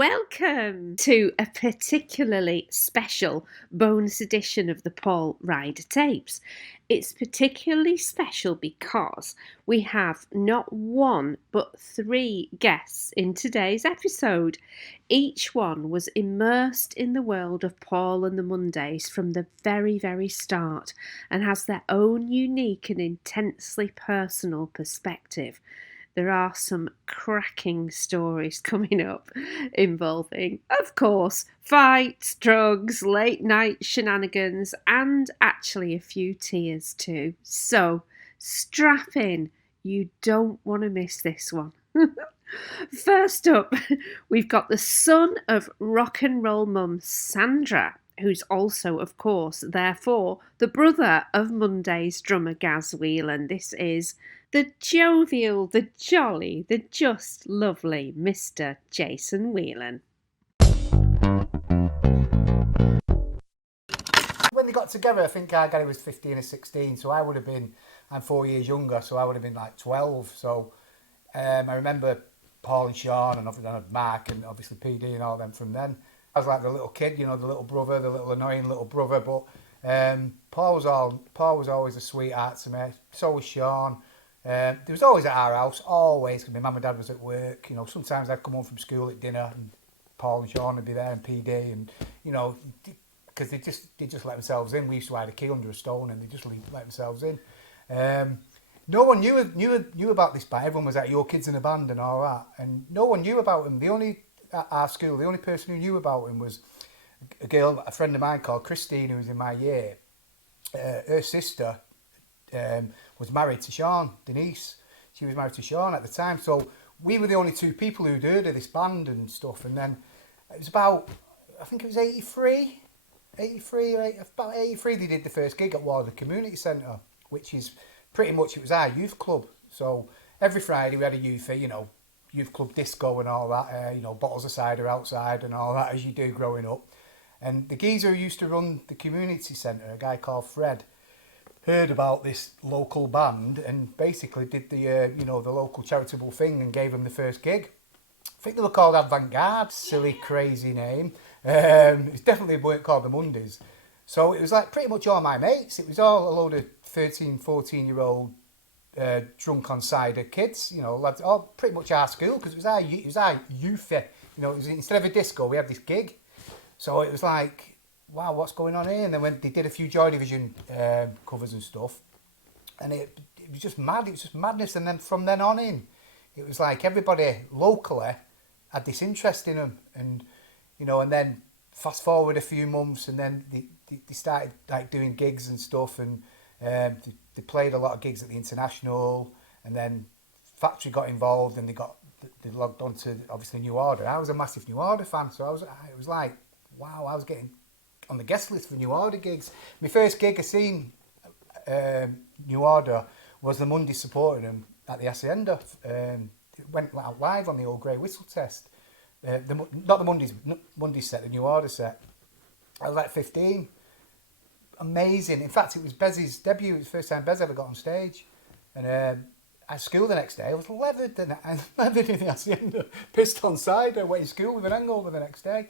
Welcome to a particularly special bonus edition of the Paul Ryder tapes. It's particularly special because we have not one but three guests in today's episode. Each one was immersed in the world of Paul and the Mondays from the very start and has their own unique and intensely personal perspective. There are some cracking stories coming up involving, of course, fights, drugs, late night shenanigans, and actually a few tears too. So strap in. You don't want to miss this one. First up, we've got the son of rock and roll mum Sandra, who's also, of course, therefore, the brother of Monday's drummer Gaz Whelan. This is the jovial, the jolly, the just lovely Mr. Jason Whelan. When they got together, I think Gary was 15 or 16, so I'm 4 years younger, so I would have been like 12. So I remember Paul and Shaun and obviously Mark and obviously PD and all them from then. I was like the little kid, the little brother, the little annoying little brother, but Paul was always a sweetheart to me. So was Shaun. There was always at our house, always, because my mum and dad was at work. Sometimes I'd come home from school at dinner and Paul and Shaun would be there and PD and, because they just let themselves in. We used to hide a key under a stone and they just let themselves in. No one knew about this band. Everyone was like, your kid's in a band and all that. And no one knew about him. At our school, the only person who knew about him was a friend of mine called Christine, who was in my year. Her sister was married to Shaun, Denise. She was married to Shaun at the time. So we were the only two people who'd heard of this band and stuff. And then it was I think it was 83 they did the first gig at Warden Community Centre, which is pretty much, it was our youth club. So every Friday we had a youth club disco and all that, bottles of cider outside and all that, as you do growing up. And the geezer who used to run the community centre, a guy called Fred, heard about this local band and basically did the local charitable thing and gave them the first gig. I think they were called Avant-Garde, silly, crazy name. It definitely weren't called the Mondays. So it was like pretty much all my mates. It was all a load of 13, 14-year-old drunk on cider kids, lads, all pretty much our school, because it was our youth. It was, instead of a disco, we had this gig. So it was like, wow, what's going on here? And then when they did a few Joy Division covers and stuff, and it was just mad. It was just madness. And then from then on in, it was like everybody locally had this interest in them, and and then fast forward a few months, and then they started like doing gigs and stuff, and they played a lot of gigs at the International, and then Factory got involved, and they logged on to obviously New Order. I was a massive New Order fan, so it was like, wow, I was getting on the guest list for New Order gigs. My first gig I seen New Order was the Monday supporting them at the Hacienda. It went out live on the old Grey Whistle test. Not the Mondays set, the New Order set. I was like 15. Amazing. In fact, it was Bez's debut. It was the first time Bez ever got on stage. And at school the next day, I was leathered in the Hacienda, pissed on cider, went to school with an hangover the next day.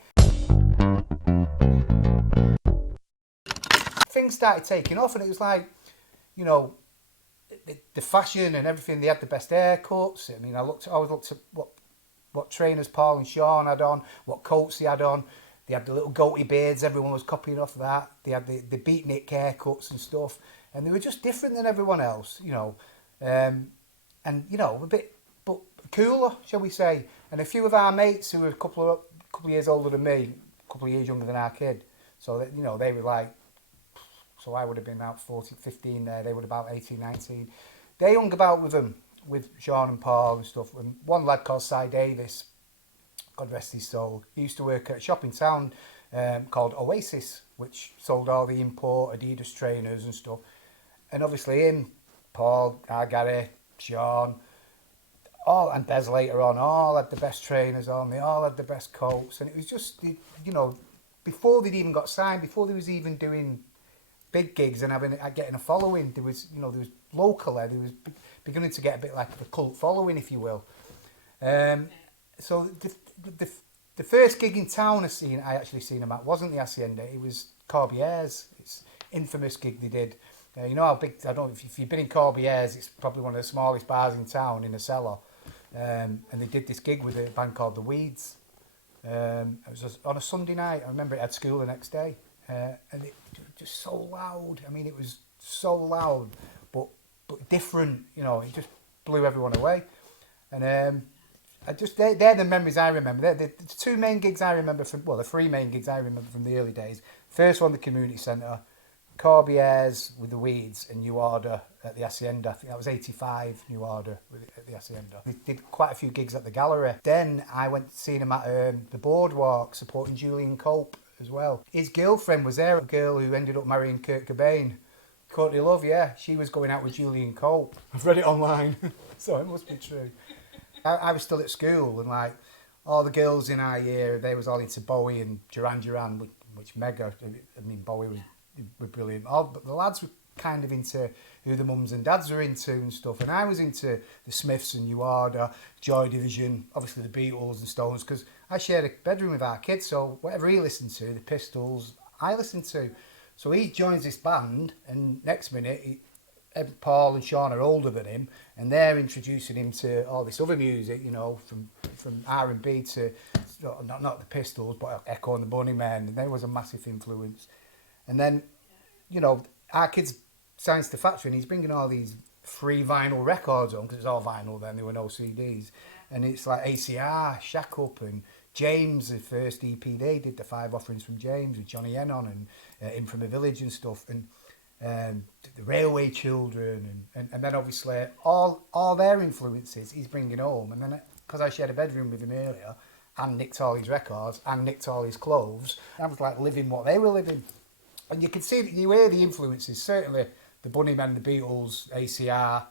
Things started taking off, and it was like, the fashion and everything. They had the best haircuts. I mean, I always looked at what trainers Paul and Shaun had on, what coats they had on. They had the little goatee beards, everyone was copying off that. They had the beatnik haircuts and stuff. And they were just different than everyone else, and, a bit but cooler, shall we say. And a few of our mates who were a couple of years older than me, a couple of years younger than our kid, so that, they were like, so I would have been about 14, 15 there, they were about 18, 19. They hung about with them, with Shaun and Paul and stuff. And one lad called Cy Davis, God rest his soul, he used to work at a shop in town called Oasis, which sold all the import Adidas trainers and stuff. And obviously him, Paul, Gary, Shaun, and Bez later on, all had the best trainers on, they all had the best coats. And it was just, before they'd even got signed, before they was even doing big gigs and getting a following, there was locally, there was beginning to get a bit like a cult following, if you will. So the The first gig in town I actually seen him at wasn't the Hacienda. It was Corbiere's. It's infamous gig they did. You know how big? I don't know if you've been in Corbiere's. It's probably one of the smallest bars in town in a cellar. And they did this gig with a band called The Weeds. It was on a Sunday night. I remember it had school the next day, and it was just so loud. I mean, it was so loud, but different. You know, it just blew everyone away. And they're the memories I remember. They're the two main gigs I remember the three main gigs I remember from the early days. First one, the community centre, Corbiere's with The Weeds, and New Order at the Hacienda. I think that was 85, New Order at the Hacienda. We did quite a few gigs at the gallery. Then I went to see him at the Boardwalk, supporting Julian Cope as well. His girlfriend was there, a girl who ended up marrying Kurt Cobain. Courtney Love, yeah, she was going out with Julian Cope. I've read it online, so it must be true. I was still at school, and like all the girls in our year, they was all into Bowie and Duran Duran, which mega. I mean, Bowie were brilliant. But the lads were kind of into who the mums and dads were into and stuff, and I was into the Smiths and New Order, Joy Division, obviously the Beatles and Stones, because I shared a bedroom with our kids, so whatever he listened to, the Pistols, I listened to. So he joins this band, and next minute, Paul and Shaun are older than him, and they're introducing him to all this other music, you know, from R&B to not the Pistols, but Echo and the Bunnymen, and there was a massive influence. And then, you know, our kids signs to Factory, and he's bringing all these free vinyl records on, because it's all vinyl then, there were no CDs, and it's like ACR, Shack Up, and James, the first EP they did, the 5 Offerings from James with Johnny N on, and In From a Village and stuff, and the Railway Children, and then obviously all their influences he's bringing home. And then because I shared a bedroom with him earlier and nicked all his records and nicked all his clothes, I was like living what they were living. And you can see that you hear the influences, certainly the Bunnymen, the Beatles, ACR,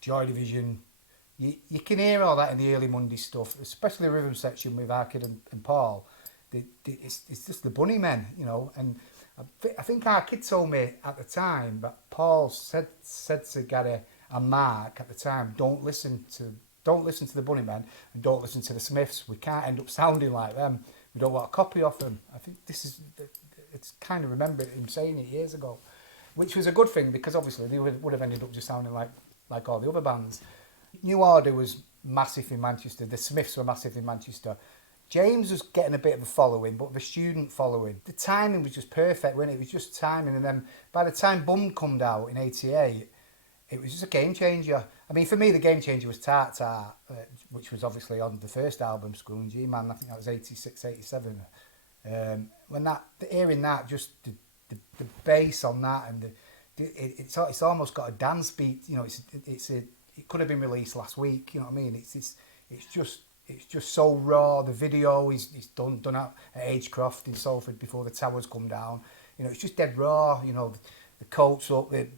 Joy Division. You can hear all that in the early Monday stuff, especially the rhythm section with Arkid and Paul. It's just the Bunnymen, you know. And I think our kid told me at the time that Paul said to Gary and Mark at the time, don't listen to the Bunnymen and don't listen to the Smiths. We can't end up sounding like them. We don't want a copy of them. I think it's kind of remember him saying it years ago, which was a good thing, because obviously they would have ended up just sounding like all the other bands. New Order was massive in Manchester. The Smiths were massive in Manchester. James was getting a bit of a following, but the student following. The timing was just perfect, wasn't it? It was just timing. And then by the time Bum come out in 88, it was just a game changer. I mean, for me, the game changer was Tart Tart, which was obviously on the first album, School and G-Man. I think that was 86, 87. Hearing that, just the bass on that, and it's almost got a dance beat. You know, it could have been released last week. You know what I mean? It's just so raw. The video is done at Agecroft in Salford before the towers come down. You know, it's just dead raw. You know, the coats up, the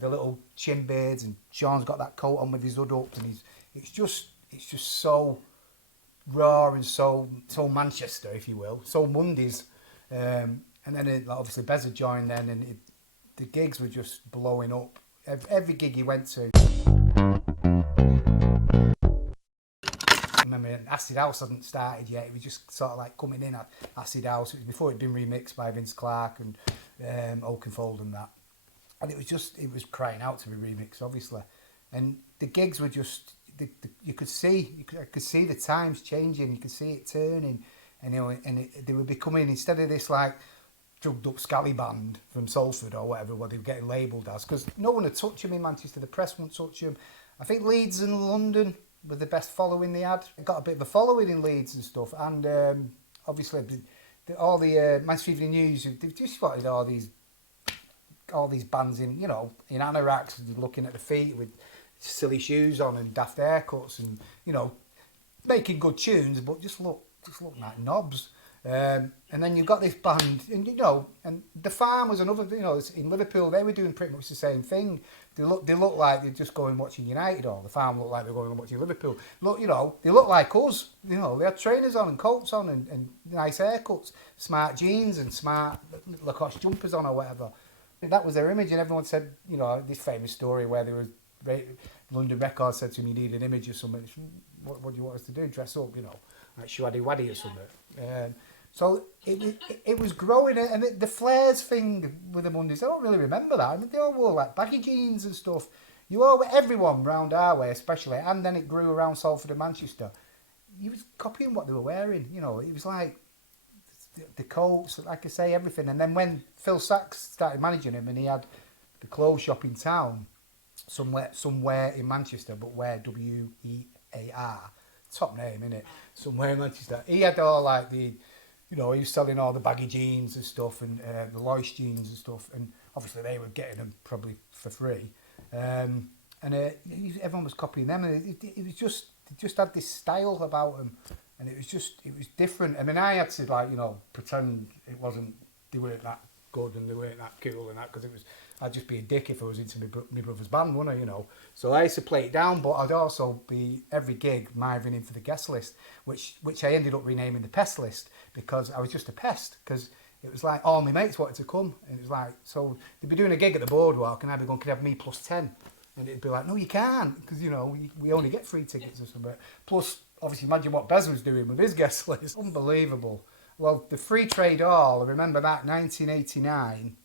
little chin beards, and Shaun's got that coat on with his hood up, and it's just so raw and so Manchester, if you will, so Mondays. And then obviously Bez had joined then, and the gigs were just blowing up. Every gig he went to. I remember Acid House hadn't started yet. It was just sort of like coming in at Acid House. It was before it'd been remixed by Vince Clarke and Oakenfold and that. And it was crying out to be remixed, obviously. And the gigs were just, I could see the times changing. You could see it turning, and you know, they were becoming, instead of this like drugged up scally band from Salford or whatever, what they were getting labelled as, because no one would touch them in Manchester. The press wouldn't touch them. I think Leeds and London were the best following they had. They got a bit of a following in Leeds and stuff, and obviously all the Manchester Evening News, they've just spotted all these bands in, you know, in anoraks, looking at the feet with silly shoes on and daft haircuts, and you know, making good tunes, but just look like knobs. And then you've got this band, and you know, and The Farm was another, you know, in Liverpool they were doing pretty much the same thing. They look like they're just going watching United, or The Farm looked like they're going and watching Liverpool. Look, you know, they look like us. You know, they had trainers on and coats on and nice haircuts, smart jeans and smart Lacoste jumpers on or whatever. That was their image, and everyone said, you know, this famous story where there was London Records said to him, "You need an image or something. What do you want us to do? Dress up, you know." like Shwaddy Waddy or something. So it was growing, and the flares thing with the Mondays, I don't really remember that. I mean, they all wore like baggy jeans and stuff. Everyone round our way, especially, and then it grew around Salford and Manchester. He was copying what they were wearing. You know, it was like the coats, like I say, everything. And then when Phil Sachs started managing him, and he had the clothes shop in town, somewhere in Manchester, but where WEAR, top name, innit? Somewhere in Manchester. He had all like the, you know, he was selling all the baggy jeans and stuff, and the Loyce jeans and stuff, and obviously they were getting them probably for free. Everyone was copying them, and it was just, they just had this style about them, and it was different. I mean, I had to, like, you know, pretend they weren't that good and they weren't that cool and that, because I'd just be a dick if I was into my brother's band, wouldn't I, you know? So I used to play it down, but I'd also be, every gig, mithering in for the guest list, which I ended up renaming the pest list, because I was just a pest, because it was like all my mates wanted to come, and it was like, so they'd be doing a gig at the boardwalk, and I'd be going, can you have me plus 10? And it'd be like, no, you can't, because, you know, we only get free tickets or something. Plus, obviously, imagine what Bez was doing with his guest list. Unbelievable. Well, the Free Trade Hall, I remember that, 1989.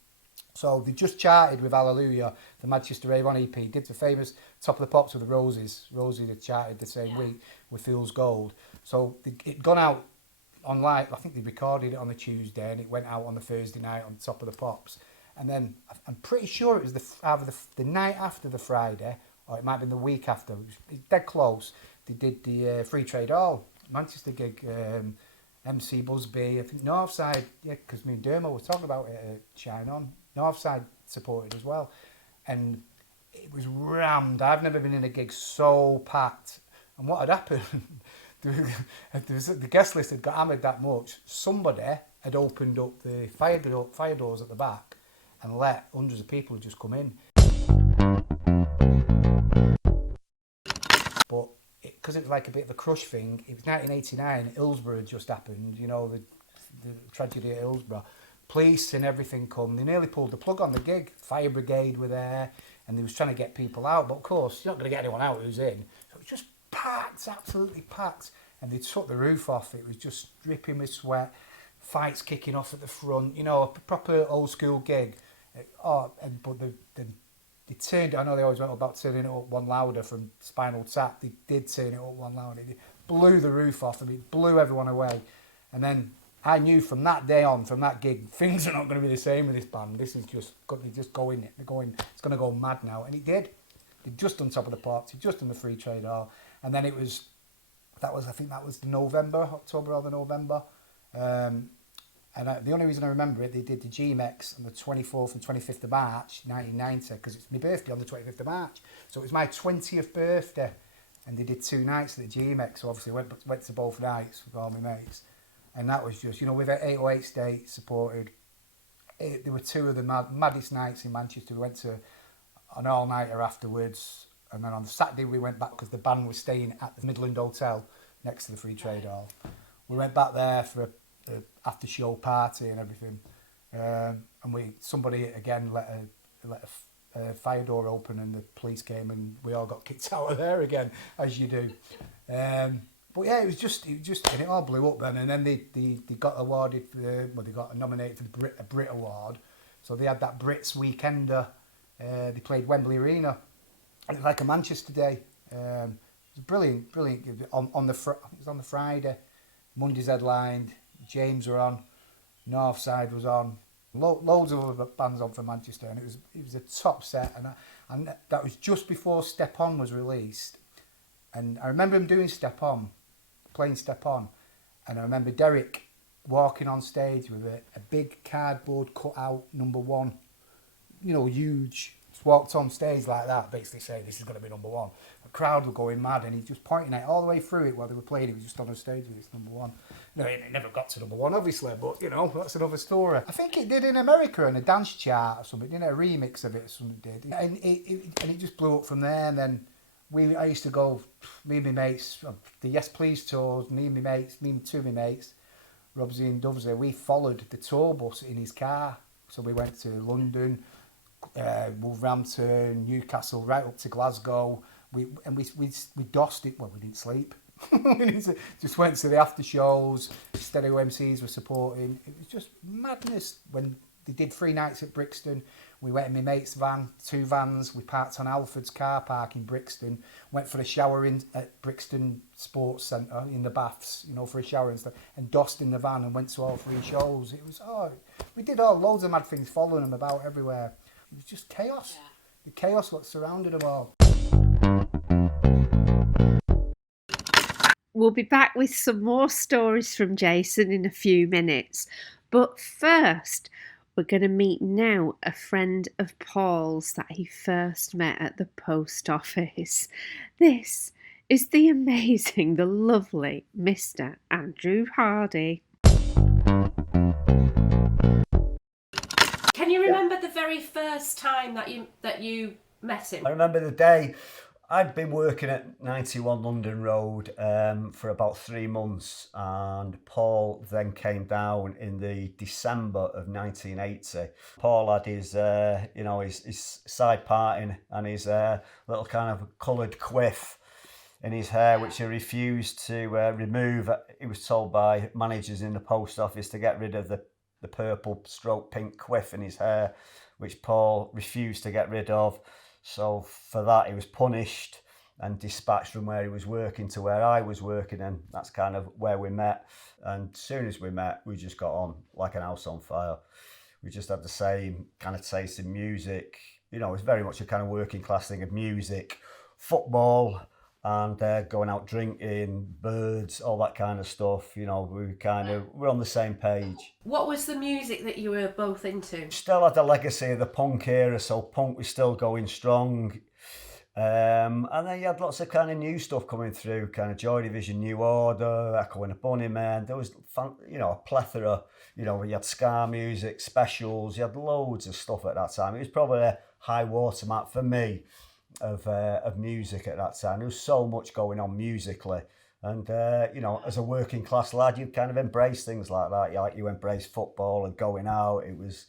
So they just charted with Hallelujah, the Madchester Avon EP, did the famous Top of the Pops with the Roses. Rosie had charted the same week with Fool's Gold. So it'd gone out online, I think they recorded it on the Tuesday, and it went out on the Thursday night on Top of the Pops. And then I'm pretty sure it was either the night after the Friday, or it might have been the week after. It was dead close. They did the Free Trade Hall Manchester gig, MC Busby, I think Northside, yeah, because me and Dermo were talking about it at Shine On. Northside supported as well, and it was rammed. I've never been in a gig so packed. And what had happened, the guest list had got hammered that much. Somebody had opened up the fire doors at the back and let hundreds of people just come in. But because it was like a bit of a crush thing, it was 1989, Hillsborough had just happened, you know, the tragedy at Hillsborough. Police and everything come. They nearly pulled the plug on the gig. Fire brigade were there, and they was trying to get people out. But of course, you're not going to get anyone out who's in. So it was just packed, absolutely packed. And they'd shut the roof off. It was just dripping with sweat. Fights kicking off at the front. You know, a proper old school gig. But they turned. I know they always went about turning it up one louder from Spinal Tap. They did turn it up one louder. They blew the roof off, and it blew everyone away. And then I knew from that day on, from that gig, things are not going to be the same with this band. This is just, they just go in it. They're going, it's going to go mad now. And it did. They'd just done Top of the Pops. They'd just done the Free Trade Hall. And then I think that was October or the November. The only reason I remember it, they did the GMEX on the 24th and 25th of March, 1990, because it's my birthday on the 25th of March. So it was my 20th birthday. And they did 2 nights at the GMEX. So obviously I went to both nights with all my mates. And that was just, you know, with 808 State supported, there were 2 of the maddest nights in Manchester. We went to an all-nighter afterwards, and then on the Saturday we went back because the band was staying at the Midland Hotel next to the Free Trade Hall. We went back there for a after-show party and everything, and somebody again let a fire door open, and the police came, and we all got kicked out of there again, as you do. But yeah, it was just, and it all blew up then. And then they got awarded they got nominated for the Brit Award. So they had that Brits Weekender. They played Wembley Arena. And it was like a Manchester day. It was brilliant. It was on the Friday. Monday's headlined. James were on. Northside was on. Loads of other bands on from Manchester, and it was a top set. And that was just before Step On was released. And I remember him doing playing Step On, and I remember Derek walking on stage with a big cardboard cutout number 1, you know, huge. Just walked on stage like that, basically saying this is going to be number 1. The crowd were going mad, and he's just pointing at it all the way through it while they were playing. He was just on the stage with this number 1. No, it never got to number 1, obviously, but you know, that's another story. I think it did in America in a dance chart or something, you know, a remix of it or something did, and it just blew up from there. And then I used to go, me and my mates, the Yes Please tours, me and 2 of my mates, Robsy and Dovesy, we followed the tour bus in his car. So we went to London, Wolverhampton, Newcastle, right up to Glasgow. We dossed it. Well, we didn't sleep. Just went to the after shows, stereo MCs were supporting. It was just madness. When they did 3 nights at Brixton, we went in my mate's van, 2 vans, we parked on Alford's car park in Brixton, went for a shower at Brixton Sports Centre in the baths, for a shower and stuff, and dossed in the van and went to all 3 shows. It was, we did loads of mad things, following them about everywhere. It was just chaos. Yeah. The chaos what surrounded them all. We'll be back with some more stories from Jason in a few minutes. But first, we're going to meet now a friend of Paul's that he first met at the post office. This is the amazing, the lovely Mr. Andrew Hardy. Can you remember the very first time that you met him? I remember the day. I'd been working at 91 London Road for about 3 months, and Paul then came down in the December of 1980. Paul had his, his side parting and his little kind of coloured quiff in his hair, which he refused to remove. He was told by managers in the post office to get rid of the purple stroke pink quiff in his hair, which Paul refused to get rid of. So for that, he was punished and dispatched from where he was working to where I was working, and that's kind of where we met. And as soon as we met, we just got on like an house on fire. We just had the same kind of taste in music. It was very much a kind of working class thing of music, football, and going out drinking, birds, all that kind of stuff. We're on the same page. What was the music that you were both into? Still had the legacy of the punk era, so punk was still going strong. And then you had lots of kind of new stuff coming through, kind of Joy Division, New Order, Echo and the Bunnymen. There was, a plethora. You had ska music, specials. You had loads of stuff at that time. It was probably a high watermark for me of music at that time. There was so much going on musically, and as a working class lad, you kind of embrace things like that. You embrace football and going out. It was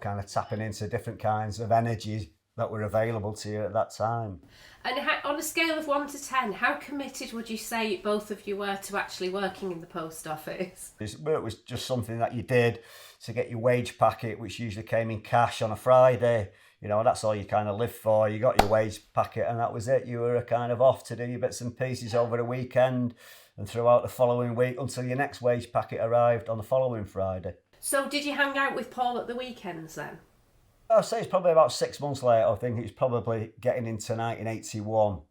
kind of tapping into different kinds of energy that were available to you at that time. And on a scale of 1 to 10, how committed would you say both of you were to actually working in the post office? Work was just something that you did to get your wage packet, which usually came in cash on a Friday. That's all you kind of lived for. You got your wage packet and that was it. You were kind of off to do your bits and pieces over the weekend and throughout the following week until your next wage packet arrived on the following Friday. So did you hang out with Paul at the weekends then? I'd say it's probably about 6 months later. I think it's probably getting into 1981,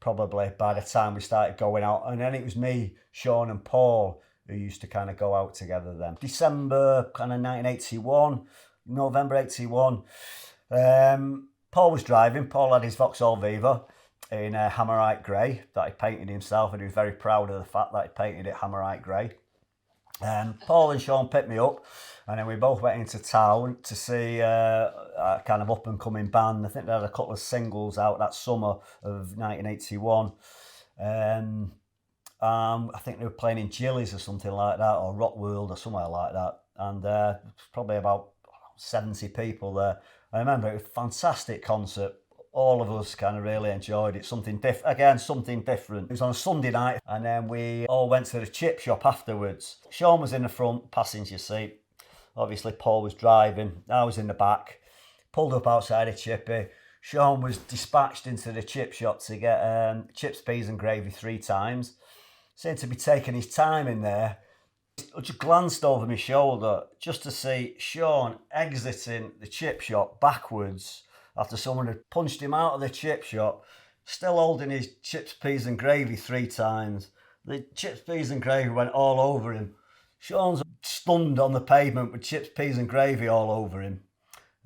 probably by the time we started going out. And then it was me, Shaun and Paul who used to kind of go out together then. December kind of 1981, November 81. Paul was driving. Paul had his Vauxhall Viva in Hammerite Grey that he painted himself, and he was very proud of the fact that he painted it Hammerite Grey. Paul and Shaun picked me up, and then we both went into town to see a kind of up and coming band. I think they had a couple of singles out that summer of 1981. I think they were playing in Gillies or something like that, or Rock World or somewhere like that, and probably about 70 people there. I remember it was a fantastic concert. All of us kind of really enjoyed it. Something different. It was on a Sunday night, and then we all went to the chip shop afterwards. Shaun was in the front passenger seat. Obviously, Paul was driving. I was in the back. Pulled up outside a chippy. Shaun was dispatched into the chip shop to get chips, peas and gravy 3 times. Seemed to be taking his time in there. I just glanced over my shoulder just to see Shaun exiting the chip shop backwards after someone had punched him out of the chip shop, still holding his chips, peas and gravy 3 times. The chips, peas and gravy went all over him. Shaun's stunned on the pavement with chips, peas and gravy all over him.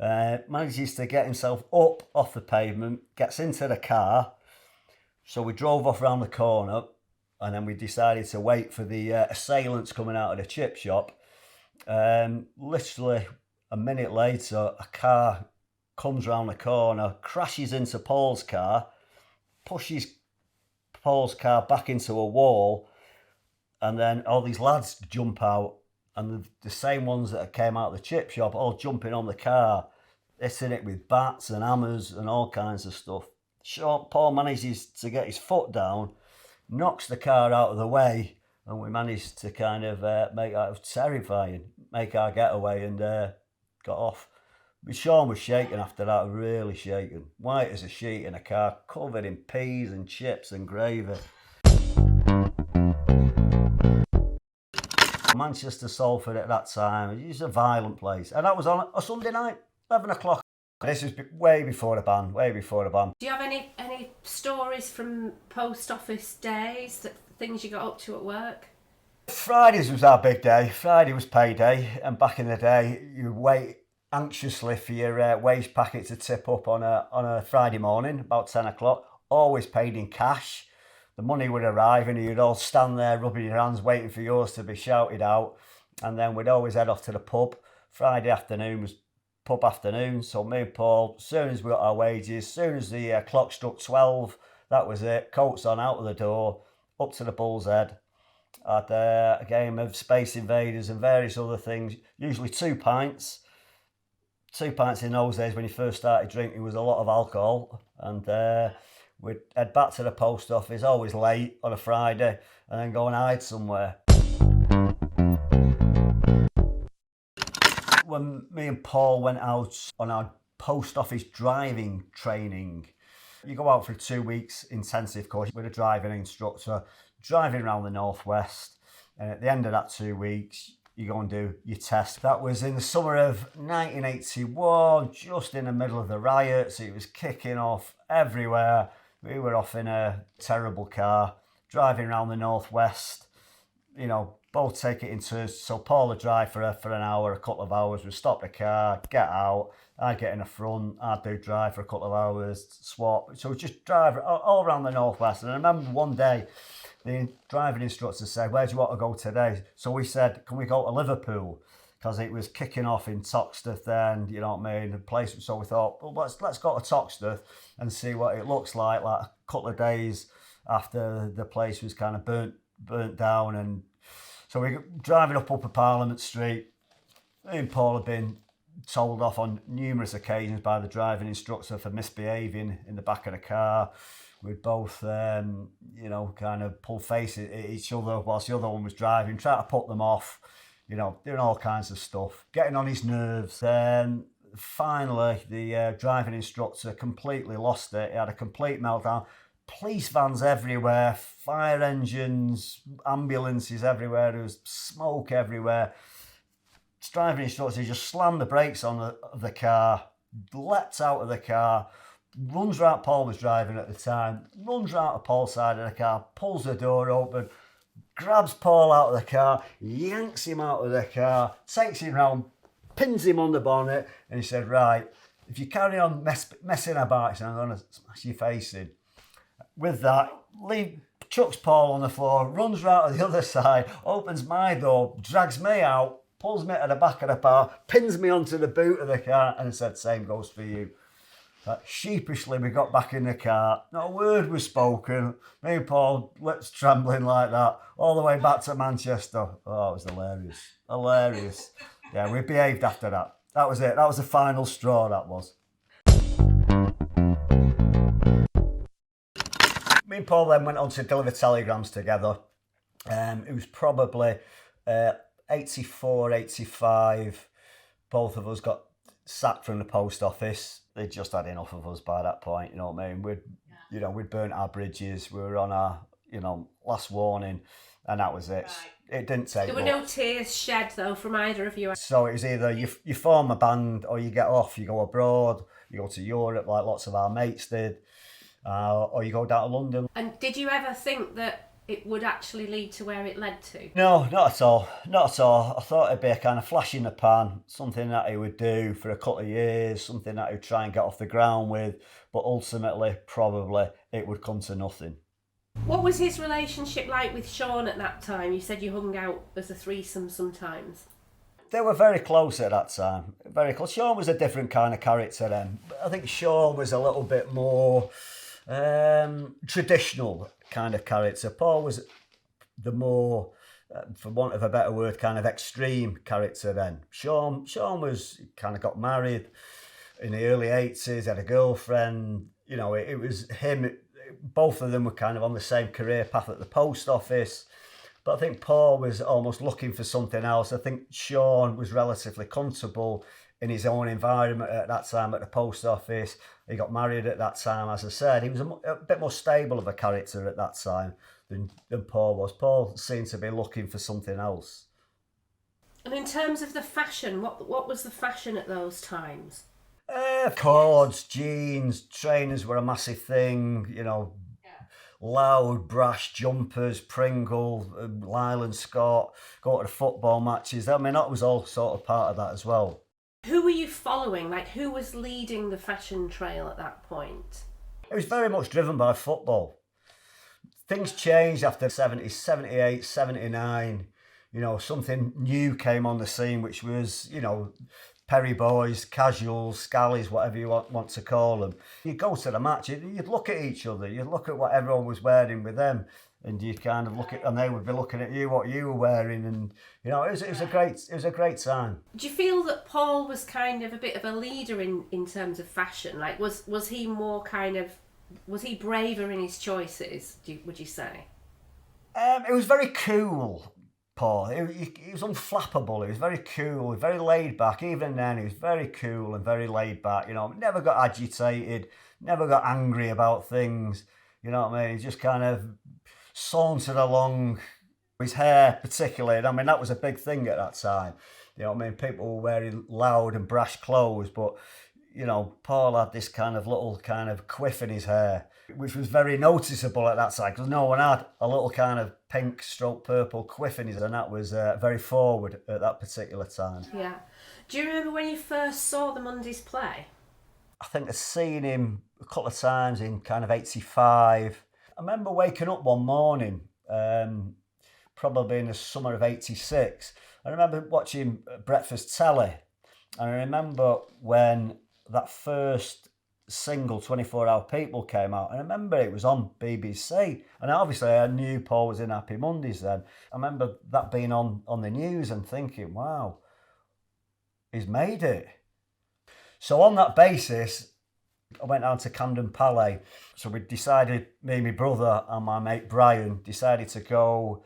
Manages to get himself up off the pavement, gets into the car. So we drove off around the corner, and then we decided to wait for the assailants coming out of the chip shop. Literally a minute later, a car comes round the corner, crashes into Paul's car, pushes Paul's car back into a wall, and then all these lads jump out, and the same ones that came out of the chip shop all jumping on the car, hitting it with bats and hammers and all kinds of stuff. Paul manages to get his foot down, knocks the car out of the way, and we managed to kind of make that, it was terrifying, make our getaway, and got off. But Shaun was shaking after that, really shaking. White as a sheet in a car, covered in peas and chips and gravy. Manchester, Salford at that time, it was a violent place. And that was on a Sunday night, 11 o'clock. This was way before the band, way before the band. Do you have any stories from post office days, that things you got up to at work? Fridays was our big day. Friday was payday, and back in the day, you wait anxiously for your wage packet to tip up on a Friday morning, about 10 o'clock. Always paid in cash. The money would arrive and you'd all stand there rubbing your hands waiting for yours to be shouted out, and then we'd always head off to the pub. Friday afternoon was pub afternoon, so me and Paul, as soon as we got our wages, as soon as the clock struck 12, that was it, coats on, out of the door, up to the Bull's Head. Had a game of Space Invaders and various other things, usually 2 pints. 2 pints in those days when you first started drinking was a lot of alcohol, and we'd head back to the post office, always late on a Friday, and then go and hide somewhere. When me and Paul went out on our post office driving training, you go out for 2 weeks intensive course with a driving instructor, driving around the northwest, and at the end of that 2 weeks, you go and do your test. That was in the summer of 1981, just in the middle of the riots. It was kicking off everywhere. We were off in a terrible car, driving around the northwest, you know, both take it in turns. So Paul would drive for an hour, a couple of hours. We'd stop the car, get out. I'd get in the front. I'd do drive for a couple of hours, swap. So we'd just drive all around the northwest. And I remember one day, the driving instructor said, "Where do you want to go today?" So we said, "Can we go to Liverpool?" Because it was kicking off in Toxteth then, you know what I mean, the place. So we thought, well, let's go to Toxteth and see what it looks like a couple of days after the place was kind of burnt down. And so we were driving up Upper Parliament Street. Me and Paul had been told off on numerous occasions by the driving instructor for misbehaving in the back of the car. We'd both, you know, kind of pull faces at each other whilst the other one was driving, try to put them off, you know, doing all kinds of stuff, getting on his nerves. Then finally, the driving instructor completely lost it. He had a complete meltdown. Police vans everywhere, fire engines, ambulances everywhere. There was smoke everywhere. This driving instructor just slammed the brakes on the car, leapt out of the car, runs right, Paul was driving at the time, runs right to Paul's side of the car, pulls the door open, grabs Paul out of the car, yanks him out of the car, takes him round, pins him on the bonnet, and he said, "Right, if you carry on messing about, I'm going to smash your face in." With that, chucks Paul on the floor, runs right to the other side, opens my door, drags me out, pulls me to the back of the car, pins me onto the boot of the car, and said, "Same goes for you." Sheepishly, we got back in the car. Not a word was spoken. Me and Paul, lips trembling like that, all the way back to Manchester. Oh, it was hilarious. Hilarious. Yeah, we behaved after that. That was it. That was the final straw, that was. Me and Paul then went on to deliver telegrams together. It was probably 84, 85. Both of us got sacked from the post office. They just had enough of us by that point, you know what I mean? We'd burnt our bridges. We were on our, you know, last warning, and that was it. Right. It didn't take There were no tears shed, though, from either of you. So it was either you form a band or you get off, you go abroad, you go to Europe like lots of our mates did, or you go down to London. And did you ever think that it would actually lead to where it led to? No, not at all. Not at all. I thought it'd be a kind of flash in the pan, something that he would do for a couple of years, something that he'd try and get off the ground with, but ultimately, probably, it would come to nothing. What was his relationship like with Shaun at that time? You said you hung out as a threesome sometimes. They were very close at that time. Very close. Shaun was a different kind of character then. I think Shaun was a little bit more traditional kind of character. Paul was the more, for want of a better word, kind of extreme character then. Shaun was kind of got married in the early 80s, had a girlfriend. You know, it was him both of them were kind of on the same career path at the post office. But I think Paul was almost looking for something else. I think Shaun was relatively comfortable in his own environment at that time at the post office. He got married at that time, as I said. He was a bit more stable of a character at that time than Paul was. Paul seemed to be looking for something else. And in terms of the fashion, what was the fashion at those times? Cords, jeans, trainers were a massive thing, you know, loud, brash jumpers, Pringle, Lyland Scott, go to the football matches. I mean, that was all sort of part of that as well. Who were you following? Like, who was leading the fashion trail at that point? It was very much driven by football. Things changed after 70, 78, 79. You know, something new came on the scene, which was, you know, Perry boys, casuals, scallies, whatever you want to call them. You'd go to the match, you'd look at each other, you'd look at what everyone was wearing with them, and you'd kind of look at, and they would be looking at you, what you were wearing, and you know, it was a great time. Do you feel that Paul was kind of a bit of a leader in terms of fashion? Like, was he more kind of, was he braver in his choices? Would you say? It was very cool. Paul, he was unflappable. He was very cool, very laid back. Even then, he was very cool and very laid back. You know, never got agitated, never got angry about things. You know what I mean? He just kind of sauntered along. His hair, particularly, I mean, that was a big thing at that time. You know what I mean? People were wearing loud and brash clothes, but you know, Paul had this kind of little kind of quiff in his hair, which was very noticeable at that time because no one had a little kind of pink stroke purple quiff in his hair, and that was very forward at that particular time. Yeah. Do you remember when you first saw the Mondays play? I think I'd seen him a couple of times in kind of 85. I remember waking up one morning, probably in the summer of 86. I remember watching breakfast telly, and I remember when that first single 24 Hour People came out, and I remember it was on BBC, and obviously I knew Paul was in Happy Mondays then. I remember that being on the news and thinking, wow, he's made it. So on that basis, I went down to Camden Palais. So we decided, me and my brother and my mate Brian decided to go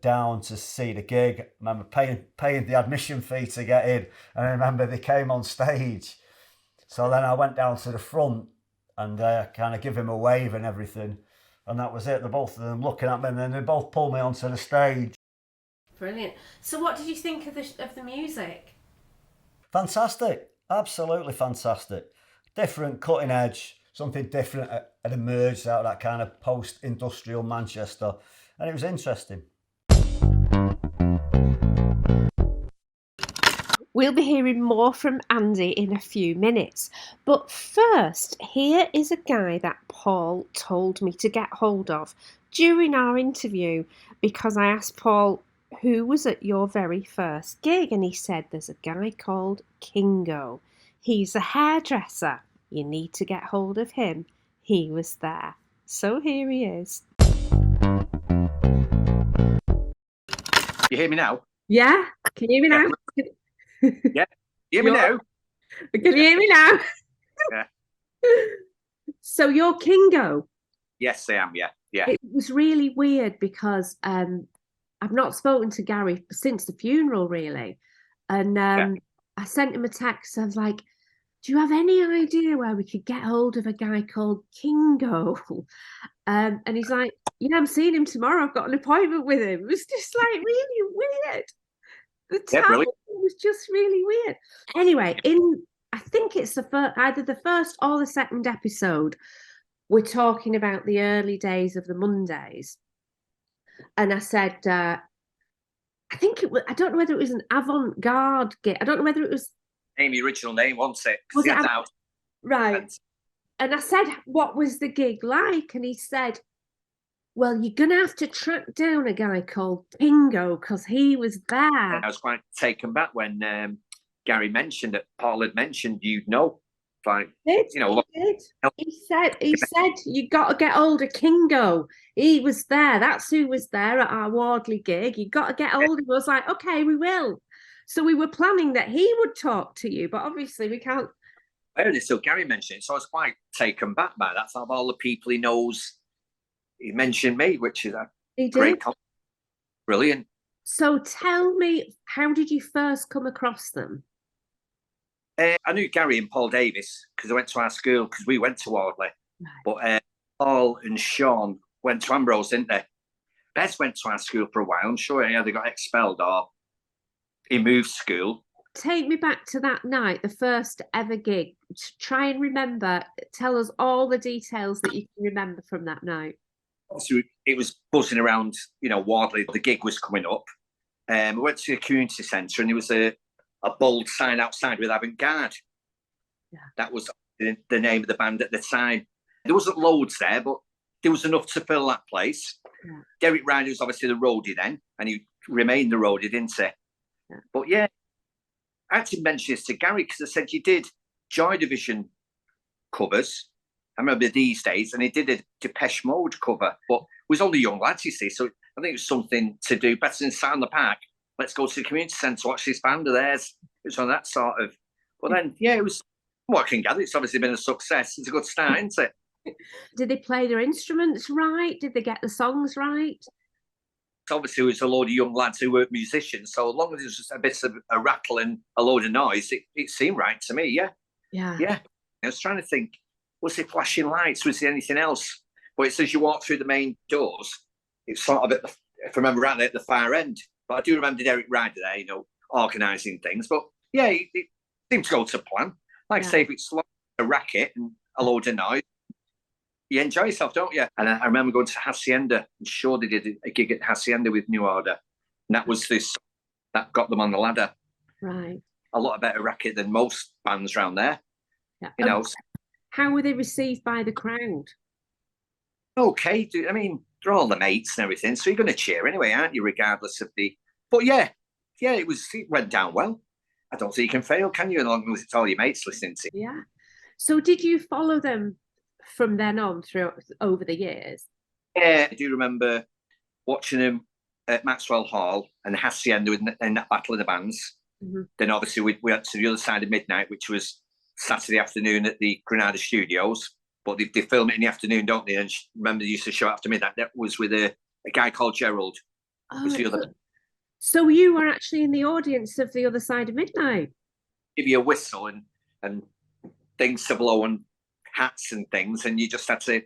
down to see the gig. I remember paying the admission fee to get in, and I remember they came on stage. So then I went down to the front and kind of give him a wave and everything. And that was it. The both of them looking at me, and then they both pulled me onto the stage. Brilliant. So what did you think of the music? Fantastic. Absolutely fantastic. Different, cutting edge. Something different had emerged out of that kind of post-industrial Manchester. And it was interesting. We'll be hearing more from Andy in a few minutes. But first, here is a guy that Paul told me to get hold of during our interview because I asked Paul, who was at your very first gig? And he said, there's a guy called Kingo. He's a hairdresser. You need to get hold of him. He was there. So here he is. You hear me now? Yeah? Can you hear me now? Yeah. You hear me now? Can you hear me now? Yeah. So you're Kingo? Yes, I am. Yeah. Yeah. It was really weird because I've not spoken to Gary since the funeral, really. And I sent him a text. I was like, do you have any idea where we could get hold of a guy called Kingo? And he's like, yeah, I'm seeing him tomorrow. I've got an appointment with him. It was just like really weird. The time was just really weird. Anyway, I think it's either the first or the second episode, we're talking about the early days of the Mondays. And I said, I think it was, I don't know whether it was an avant-garde gig. I don't know whether it was... The original name, 1-6. Was it out? Right. And I said, what was the gig like? And he said, well, you're going to have to track down a guy called Kingo because he was there. I was quite taken back when Gary mentioned it. Paul had mentioned, you know. Like, he said you got to get hold of Kingo. He was there. That's who was there at our Wardley gig. You got to get hold of him. I was like, okay, we will. So we were planning that he would talk to you, but obviously we can't. aware of this till Gary mentioned it, so I was quite taken back by that. Of all the people he knows, he mentioned me, which is a great compliment. Brilliant. So tell me, how did you first come across them? I knew Gary and Paul Davis because I went to our school, because we went to Wardley. Right. But Paul and Shaun went to Ambrose, didn't they? Bez went to our school for a while. I'm sure he either got expelled or he moved school. Take me back to that night, the first ever gig. Try and remember, tell us all the details that you can remember from that night. So it was buzzing around, Wardley. The gig was coming up. We went to the community centre and there was a bold sign outside with Avant-Garde. Yeah. That was the name of the band at the time. There wasn't loads there, but there was enough to fill that place. Yeah. Derek Ryder was obviously the roadie then, and he remained the roadie, didn't he? Yeah. But yeah, I actually mentioned this to Gary because I said you did Joy Division covers. I remember these days, and he did a Depeche Mode cover, but we was only young lads, you see, so I think it was something to do better than sit on the park. Let's go to the community centre, watch this band of theirs. It was on that sort of. But then, yeah, it was what I can gather. It's obviously been a success. It's a good start, isn't it? Did they play their instruments right? Did they get the songs right? Obviously, it was a load of young lads who weren't musicians. So as long as there was just a bit of a rattle and a load of noise, it seemed right to me, yeah. Yeah. Yeah. I was trying to think, was there flashing lights? Was there anything else? But it's as you walk through the main doors, it's sort of if I remember rightly, at the far end. But I do remember Derek Ryder there, organising things. But yeah, it seemed to go to plan. Like I say, if it's a racket and a load of noise, you enjoy yourself, don't you? And I remember going to Hacienda. I'm sure they did a gig at Hacienda with New Order. And that was that got them on the ladder. Right. A lot better racket than most bands around there. Yeah. How were they received by the crowd? Okay. I mean, they're all the mates and everything. So you're going to cheer anyway, aren't you, regardless of the... But yeah, it went down well. I don't think you can fail, can you? As long as it's all your mates listening to you. Yeah. So did you follow them from then on over the years? Yeah, I do remember watching them at Maxwell Hall and Hacienda in that Battle of the Bands. Mm-hmm. Then obviously we went to the other side of midnight, which was Saturday afternoon at the Granada Studios. But they film it in the afternoon, don't they? And remember, they used to show after midnight. That was with a guy called Gerald. So you were actually in the audience of the other side of midnight? Give you a whistle and things to blow and hats and things, and you just had to.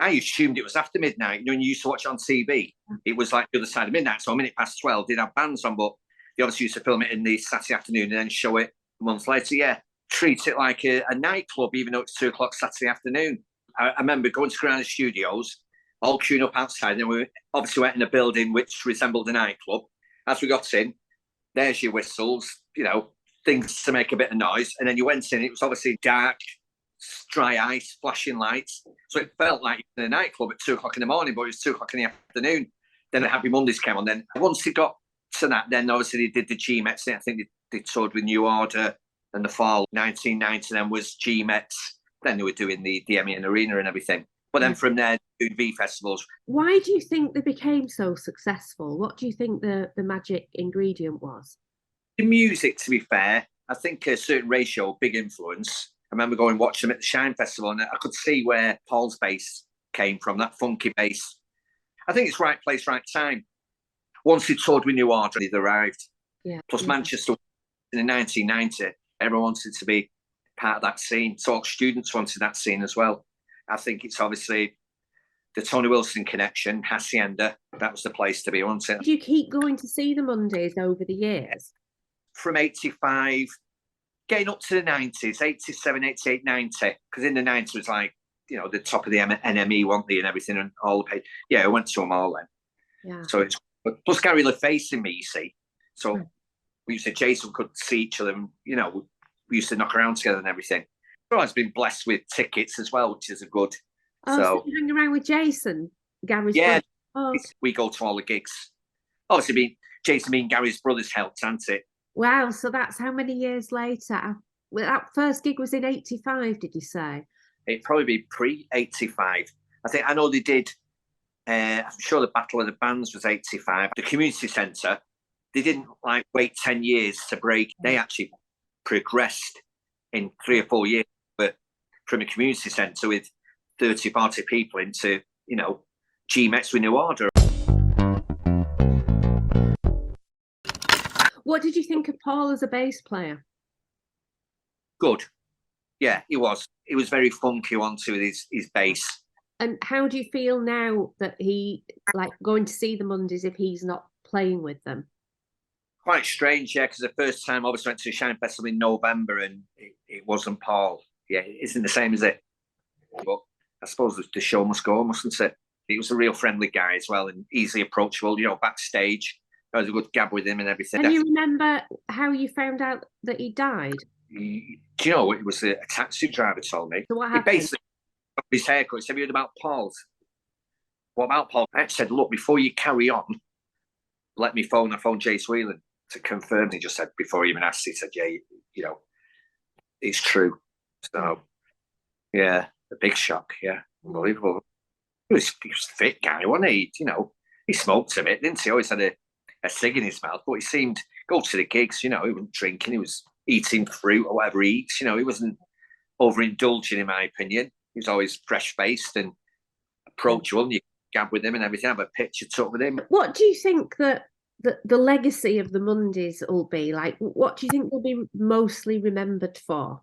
I assumed it was after midnight. When you used to watch it on TV, it was like the other side of midnight. So a minute past 12, they'd have bands on, but they obviously used to film it in the Saturday afternoon and then show it a month later. Yeah, treat it like a nightclub, even though it's 2:00 Saturday afternoon. I remember going to Granada Studios, all queuing up outside, and we obviously went in a building which resembled a nightclub. As we got in, there's your whistles, things to make a bit of noise, and then you went in. It was obviously dark, dry ice, flashing lights. So it felt like in a nightclub at 2:00 in the morning, but it was 2:00 in the afternoon. Then the Happy Mondays came on. Then once it got to that, then obviously they did the G-Mets. I think they toured with New Order, and the fall 1990 then was G-Mets. Then they were doing the Emian Arena and everything. But then from there, doing V festivals. Why do you think they became so successful? What do you think the magic ingredient was? The music, to be fair, I think a certain ratio, big influence. I remember going and watching them at the Shine Festival, and I could see where Paul's bass came from, that funky bass. I think it's right place, right time. Once he toured with New Order, they'd arrived. Yeah. Plus Manchester in 1990, everyone wanted to be part of that scene. So all students wanted that scene as well. I think it's obviously the Tony Wilson connection, Hacienda, that was the place to be, wasn't it? Did you keep going to see the Mondays over the years? From 85, getting up to the 90s, 87, 88, 90, because in the 90s it was like, the top of the NME, weren't they, and everything, and all the pay. Yeah, I went to them all then. Yeah. So it's, plus Gary lived facing me, you see. So we used to, Jason could see each other, and, we used to knock around together and everything. I've always been blessed with tickets as well, which is a good. So you hang around with Jason, Gary's brother? Oh. We go to all the gigs. Obviously, Jason being Gary's brother's helped, hasn't it? Wow, so that's how many years later? Well, that first gig was in 85, did you say? It'd probably be pre-85. I know they did, I'm sure the Battle of the Bands was 85. The community centre, they didn't wait 10 years to break. They actually progressed in 3 or 4 years from a community centre with 30, 40 people into, G-Mex with New Order. What did you think of Paul as a bass player? Good. Yeah, he was. He was very funky onto his bass. And how do you feel now that he, like, going to see the Mondays if he's not playing with them? Quite strange, yeah, because the first time I obviously went to Shine Festival in November and it wasn't Paul. Yeah, it isn't the same as it. But I suppose the show must go, mustn't it? He was a real friendly guy as well and easily approachable, backstage. I was a good gab with him and everything. Can you remember how you found out that he died? Do you know, it was a taxi driver told me. So what He happened? basically got his haircut. He said, "Have you heard about Paul's?" What about Paul? I said, "Look, before you carry on, let me phone." I phoned Gaz Whelan to confirm. He just said, before he even asked, he said, "Yeah, it's true." So, yeah, a big shock. Yeah, unbelievable. He was a fit guy, wasn't he? He smoked a bit, didn't he? Always had a cig in his mouth, but he seemed go to the gigs. He wasn't drinking. He was eating fruit or whatever he eats. He wasn't overindulging, in my opinion. He was always fresh faced and approachable. And you gab with him and everything. Have a picture took with him. What do you think that the legacy of the Mondays will be like? What do you think they'll be mostly remembered for?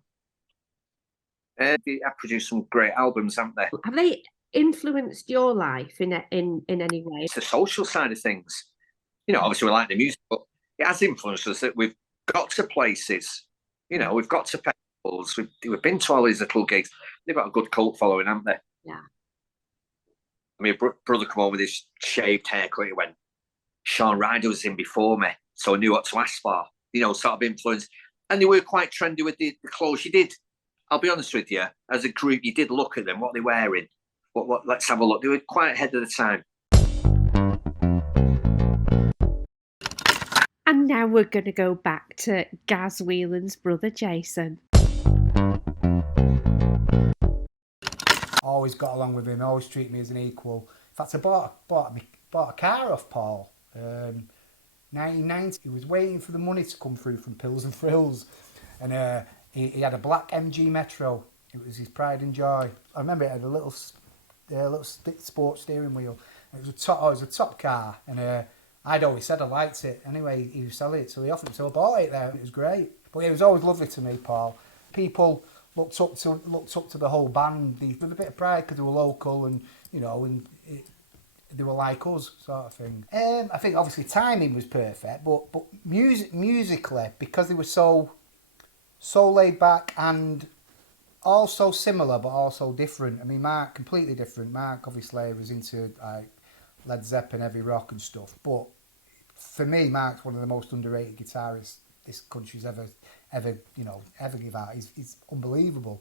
They have produced some great albums, haven't they? Have they influenced your life in any way? It's the social side of things. Obviously we like the music, but it has influenced us that we've got to places. We've got to festivals. We've been to all these little gigs. They've got a good cult following, haven't they? Yeah. I mean, brother come home with his shaved haircut. He went, Paul Ryder was in before me, so I knew what to ask for. Sort of influence. And they were quite trendy with the clothes. You did. I'll be honest with you. As a group, you did look at them, what they're wearing. What? Let's have a look. They were quite ahead of the time. And now we're going to go back to Gaz Whelan's brother, Jason. Always got along with him, always treated me as an equal. In fact, I bought a car off Paul. 1990, he was waiting for the money to come through from Pills and Frills. And he had a black MG Metro. It was his pride and joy. I remember it had a little sports steering wheel. It was a top car. And I'd always said I liked it. Anyway, he was selling it, so he offered it. So I bought it there. It was great. But it was always lovely to me, Paul. People looked up to the whole band with a bit of pride because they were local and they were like us, sort of thing. I think obviously timing was perfect, but musically, because they were so laid back and also similar but also different. I mean, Mark completely different. Mark obviously was into like Led Zeppelin, heavy rock and stuff, but for me, Mark's one of the most underrated guitarists this country's ever give out. He's unbelievable.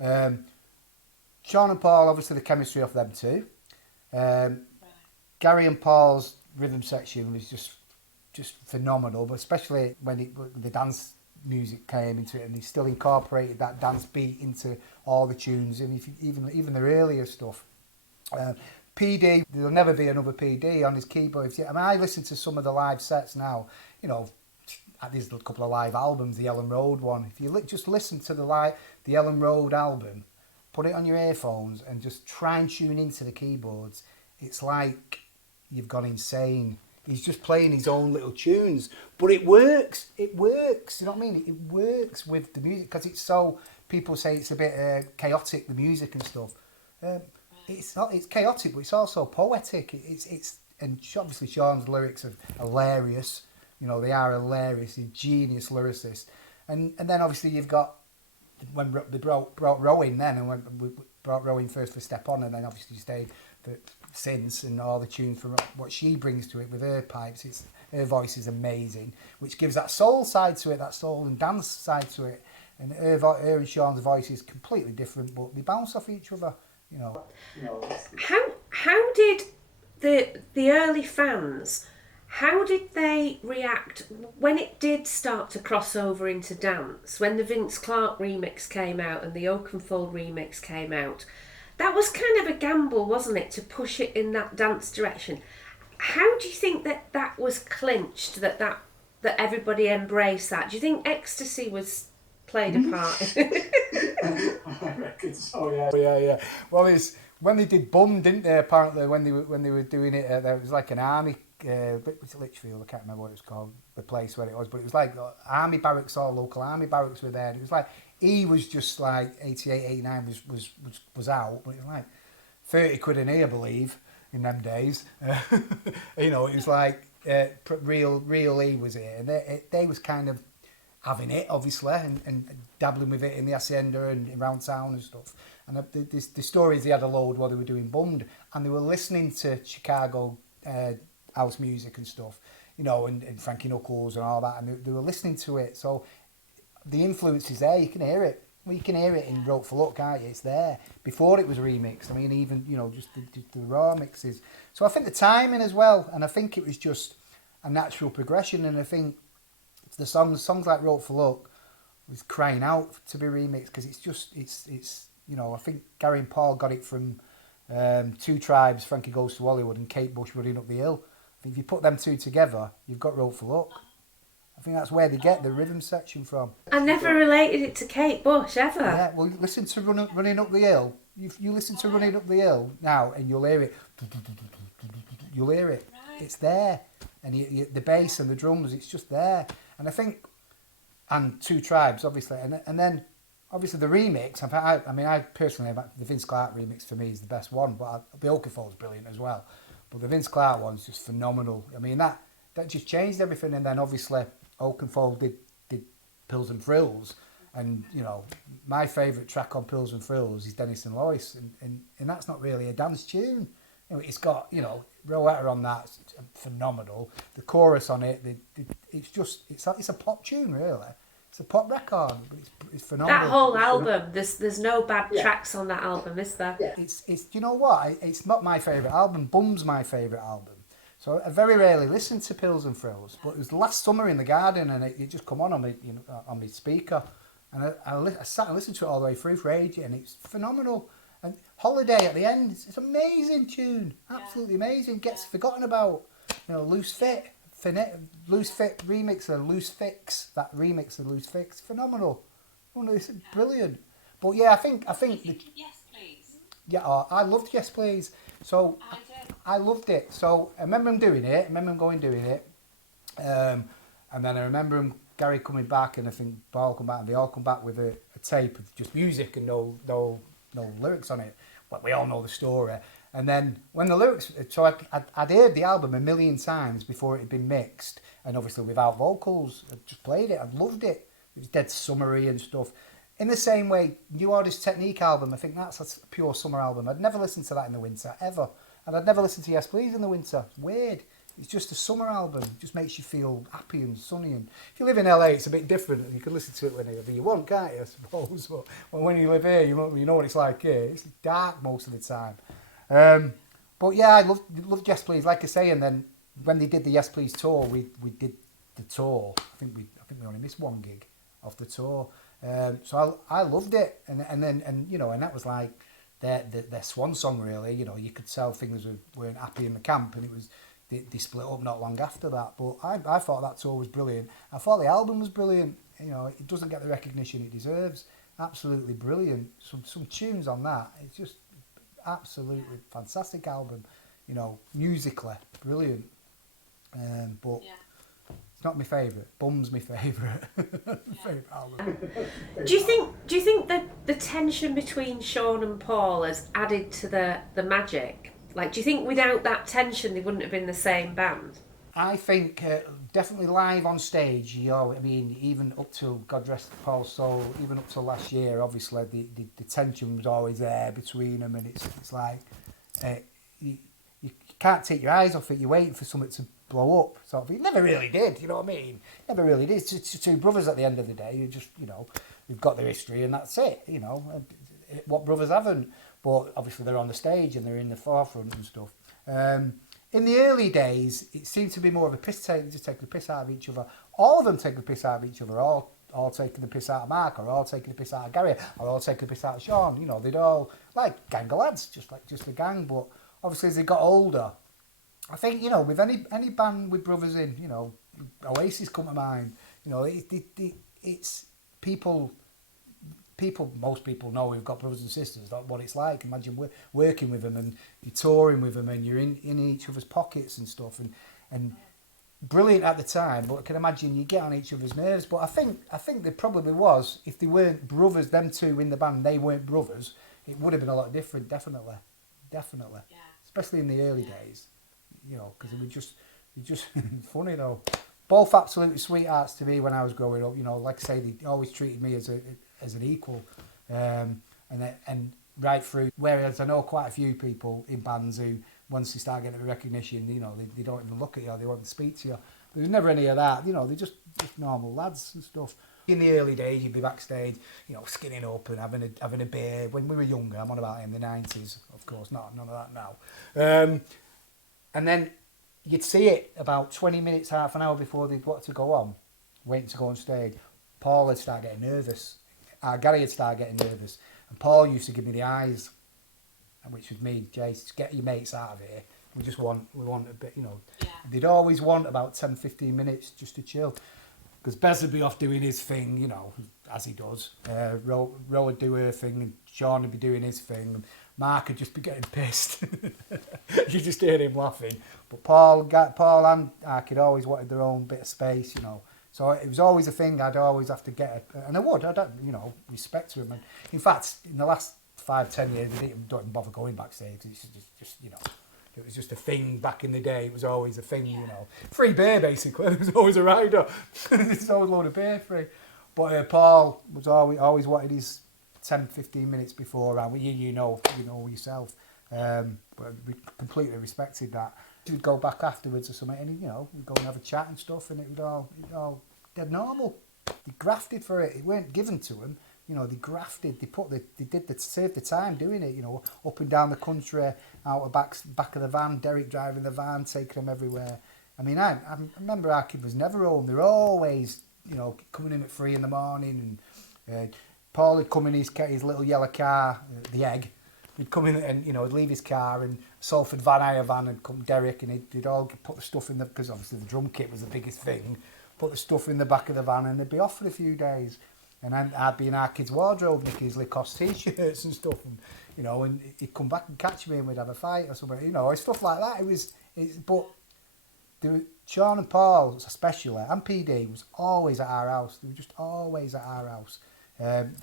Shaun and Paul, obviously the chemistry of them too. Gary and Paul's rhythm section was just phenomenal, but especially when the dance music came into it, and he still incorporated that dance beat into all the tunes, and even the earlier stuff. PD, there'll never be another PD on his keyboards. I mean, I listen to some of the live sets now. There's a couple of live albums, the Ellen Road one. If you just listen to the Ellen Road album, put it on your earphones and just try and tune into the keyboards, it's like you've gone insane. He's just playing his own little tunes, but it works. It works. You know what I mean? It works with the music because it's so. People say it's a bit chaotic, the music and stuff. It's chaotic, but it's also poetic. And obviously Shaun's lyrics are hilarious. They are hilarious. He's a genius lyricist. And then obviously you've got when they brought Rowan then, and when we brought Rowan first for Step On, and then obviously stayed for Since and all the tunes from what she brings to it with her pipes. Her voice is amazing, which gives that soul side to it, that soul and dance side to it. And her and Shaun's voice is completely different, but they bounce off each other. How did the early fans? How did they react when it did start to cross over into dance? When the Vince Clarke remix came out and the Oakenfold remix came out, that was kind of a gamble, wasn't it, to push it in that dance direction? How do you think that was clinched? That everybody embraced that? Do you think Ecstasy was played a part. I reckon so. Yeah. Well, it's when they did Bum, didn't they? Apparently, when they were doing it, there was like an army. Was it Lichfield? I can't remember what it was called, the place where it was, but it was like army barracks, all local army barracks were there. And it was like he was just like 88, 89 was out, but it was like 30 quid an ear, I believe, in them days. You know, it was like real E was here, and they was kind of having it, obviously, and dabbling with it in the Hacienda and around town and stuff. And the stories, they had a load while they were doing Bummed, and they were listening to Chicago house music and stuff, you know, and Frankie Knuckles and all that, and they were listening to it. So the influence is there, you can hear it. Well, you can hear it in Wrote for Luck, can't you? It's there. Before it was remixed, I mean, even, you know, just the raw mixes. So I think the timing as well, and I think it was just a natural progression, and I think the songs like Wrote for Luck was crying out to be remixed, because it's you know, I think Gary and Paul got it from Two Tribes, Frankie Goes to Hollywood, and Kate Bush, Running Up the Hill. I think if you put them two together, you've got Wrote for Luck. I think that's where they get the rhythm section from. I never related it to Kate Bush, ever. Yeah, well, listen to Running Up the Hill. You listen to Running Up the Hill now, and you'll hear it. You'll hear it. It's there. And the bass and the drums, it's just there. And I think, and Two Tribes, obviously, and then, obviously, the remix. I mean, I personally, the Vince Clarke remix for me is the best one, but the Okafor's brilliant as well. But the Vince Clarke one's just phenomenal. I mean, that just changed everything. And then, obviously, Oakenfold did Pills and Thrills. And, you know, my favourite track on Pills and Thrills is Dennis and Lois. And that's not really a dance tune. You know, it's got, you know, Rowetta on that, phenomenal. The chorus on it, it's a pop tune, really. It's a pop record, but it's phenomenal. That whole album, there's no bad tracks on that album, is there? Yeah. It's you know what? It's not my favourite album. Bum's my favourite album. So I very rarely listen to Pills and Thrills, but it was last summer in the garden, and it just come on my, you know, on my speaker, and I sat and listened to it all the way through for ages, and it's phenomenal. And Holiday at the end, it's an amazing tune, absolutely amazing. Gets forgotten about, you know, Loose Fit remix of Loose Fix, that remix of Loose Fix, phenomenal. Oh no, it's brilliant. But yeah, I think Yes, please. Yeah, I loved Yes Please. So I loved it. So I remember him doing it. I remember him going doing it. And then I remember Gary coming back, and I think Paul come back, and they all come back with a tape of just music and no lyrics on it. But we all know the story. And then when the lyrics, so I'd heard the album a million times before it had been mixed, and obviously without vocals. I just played it. I loved it. It was dead summery and stuff. In the same way, New Order's Technique album, I think that's a pure summer album. I'd never listen to that in the winter, ever. And I'd never listen to Yes Please in the winter. It's weird. It's just a summer album. It just makes you feel happy and sunny. And if you live in LA, it's a bit different. You can listen to it whenever you want, can't you, I suppose? But when you live here, you know what it's like here. It's dark most of the time. But yeah, I loved Yes Please, like I say. And then when they did the Yes Please tour, we did the tour. I think we only missed one gig off the tour. So I loved it, and you know, and that was like their swan song, really. You know, you could tell things weren't happy in the camp, and it was they split up not long after that. But I thought that tour was brilliant. I thought the album was brilliant. You know, it doesn't get the recognition it deserves. Absolutely brilliant. Some tunes on that. It's just absolutely fantastic album. You know, musically brilliant. But. Yeah. Not my favourite. Bum's my favourite. Favourite album. Do you think that the tension between Shaun and Paul has added to the magic? Like, do you think without that tension they wouldn't have been the same band? I think definitely live on stage. You know, I mean, even up till God rest Paul's soul, even up till last year, obviously the tension was always there between them, and it's like you can't take your eyes off it. You're waiting for something to blow up, sort of. It never really did, you know what I mean? Never really did. It's two brothers at the end of the day who just, you know, they've got their history and that's it, you know. What brothers haven't? But obviously they're on the stage and they're in the forefront and stuff. In the early days, it seemed to be more of a piss take, just taking the piss out of each other. All of them taking the piss out of each other, all taking the piss out of Mark, or all taking the piss out of Gary, or all taking the piss out of Shaun. You know, they'd all, like gang of lads, just a gang. But obviously as they got older, I think, you know, with any band with brothers in, you know, Oasis come to mind. You know, it's people most people know who've got brothers and sisters, like what it's like. Imagine working with them and you're touring with them and you're in each other's pockets and stuff, and brilliant at the time. But I can imagine you get on each other's nerves. But I think there probably was, if they weren't brothers, them two in the band, they weren't brothers, it would have been a lot different. Definitely, yeah. Especially in the early days, you know, because it was just funny though. Both absolutely sweethearts to me when I was growing up. You know, like I say, they always treated me as an equal, and right through. Whereas I know quite a few people in bands who, once they start getting a recognition, you know, they don't even look at you, or they won't speak to you. But there's never any of that. You know, they're just normal lads and stuff. In the early days, you'd be backstage, you know, skinning up and having a beer. When we were younger, I'm on about in the 90s, of course, none of that now. And then you'd see it about 20 minutes, half an hour before they'd want to go on, waiting to go on stage. Paul would start getting nervous. Gary would start getting nervous. And Paul used to give me the eyes, which was me, Jace, get your mates out of here. We want a bit, you know. Yeah. They'd always want about 10, 15 minutes just to chill. Because Bez would be off doing his thing, you know, as he does. Ro would do her thing, and Shaun would be doing his thing. And Mark would just be getting pissed. You just hear him laughing. But Paul and Arkid always wanted their own bit of space, you know. So it was always a thing I'd always have to get, and I don't, you know, respect to him. And in fact, in the last 5-10 years, I don't even bother going backstage. It's just you know, it was just a thing back in the day. It was always a thing, you know. Free beer, basically. There was always a rider. There's always a load of beer free. But Paul was always wanted his 10, 15 minutes before around. You know yourself. But we completely respected that. We'd go back afterwards or something, and you know, we'd go and have a chat and stuff, and it was all dead normal. They grafted for it. It weren't given to them. You know, they grafted. They saved the time doing it. You know, up and down the country, out the back of the van. Derek driving the van, taking them everywhere. I mean, I remember our kid was never home. They were always, you know, coming in at 3 in, and Paul would come in his little yellow car, the Egg. He'd come in and, you know, he'd leave his car, and Salford hire van, and come Derek, and he'd all put the stuff in because obviously the drum kit was the biggest thing. Put the stuff in the back of the van, and they'd be off for a few days. And I'd be in our kids' wardrobe, nicking his Lacoste t-shirts and stuff, and you know, and he'd come back and catch me, and we'd have a fight or something, you know, stuff like that. But Shaun and Paul especially, and PD was always at our house. They were just always at our house,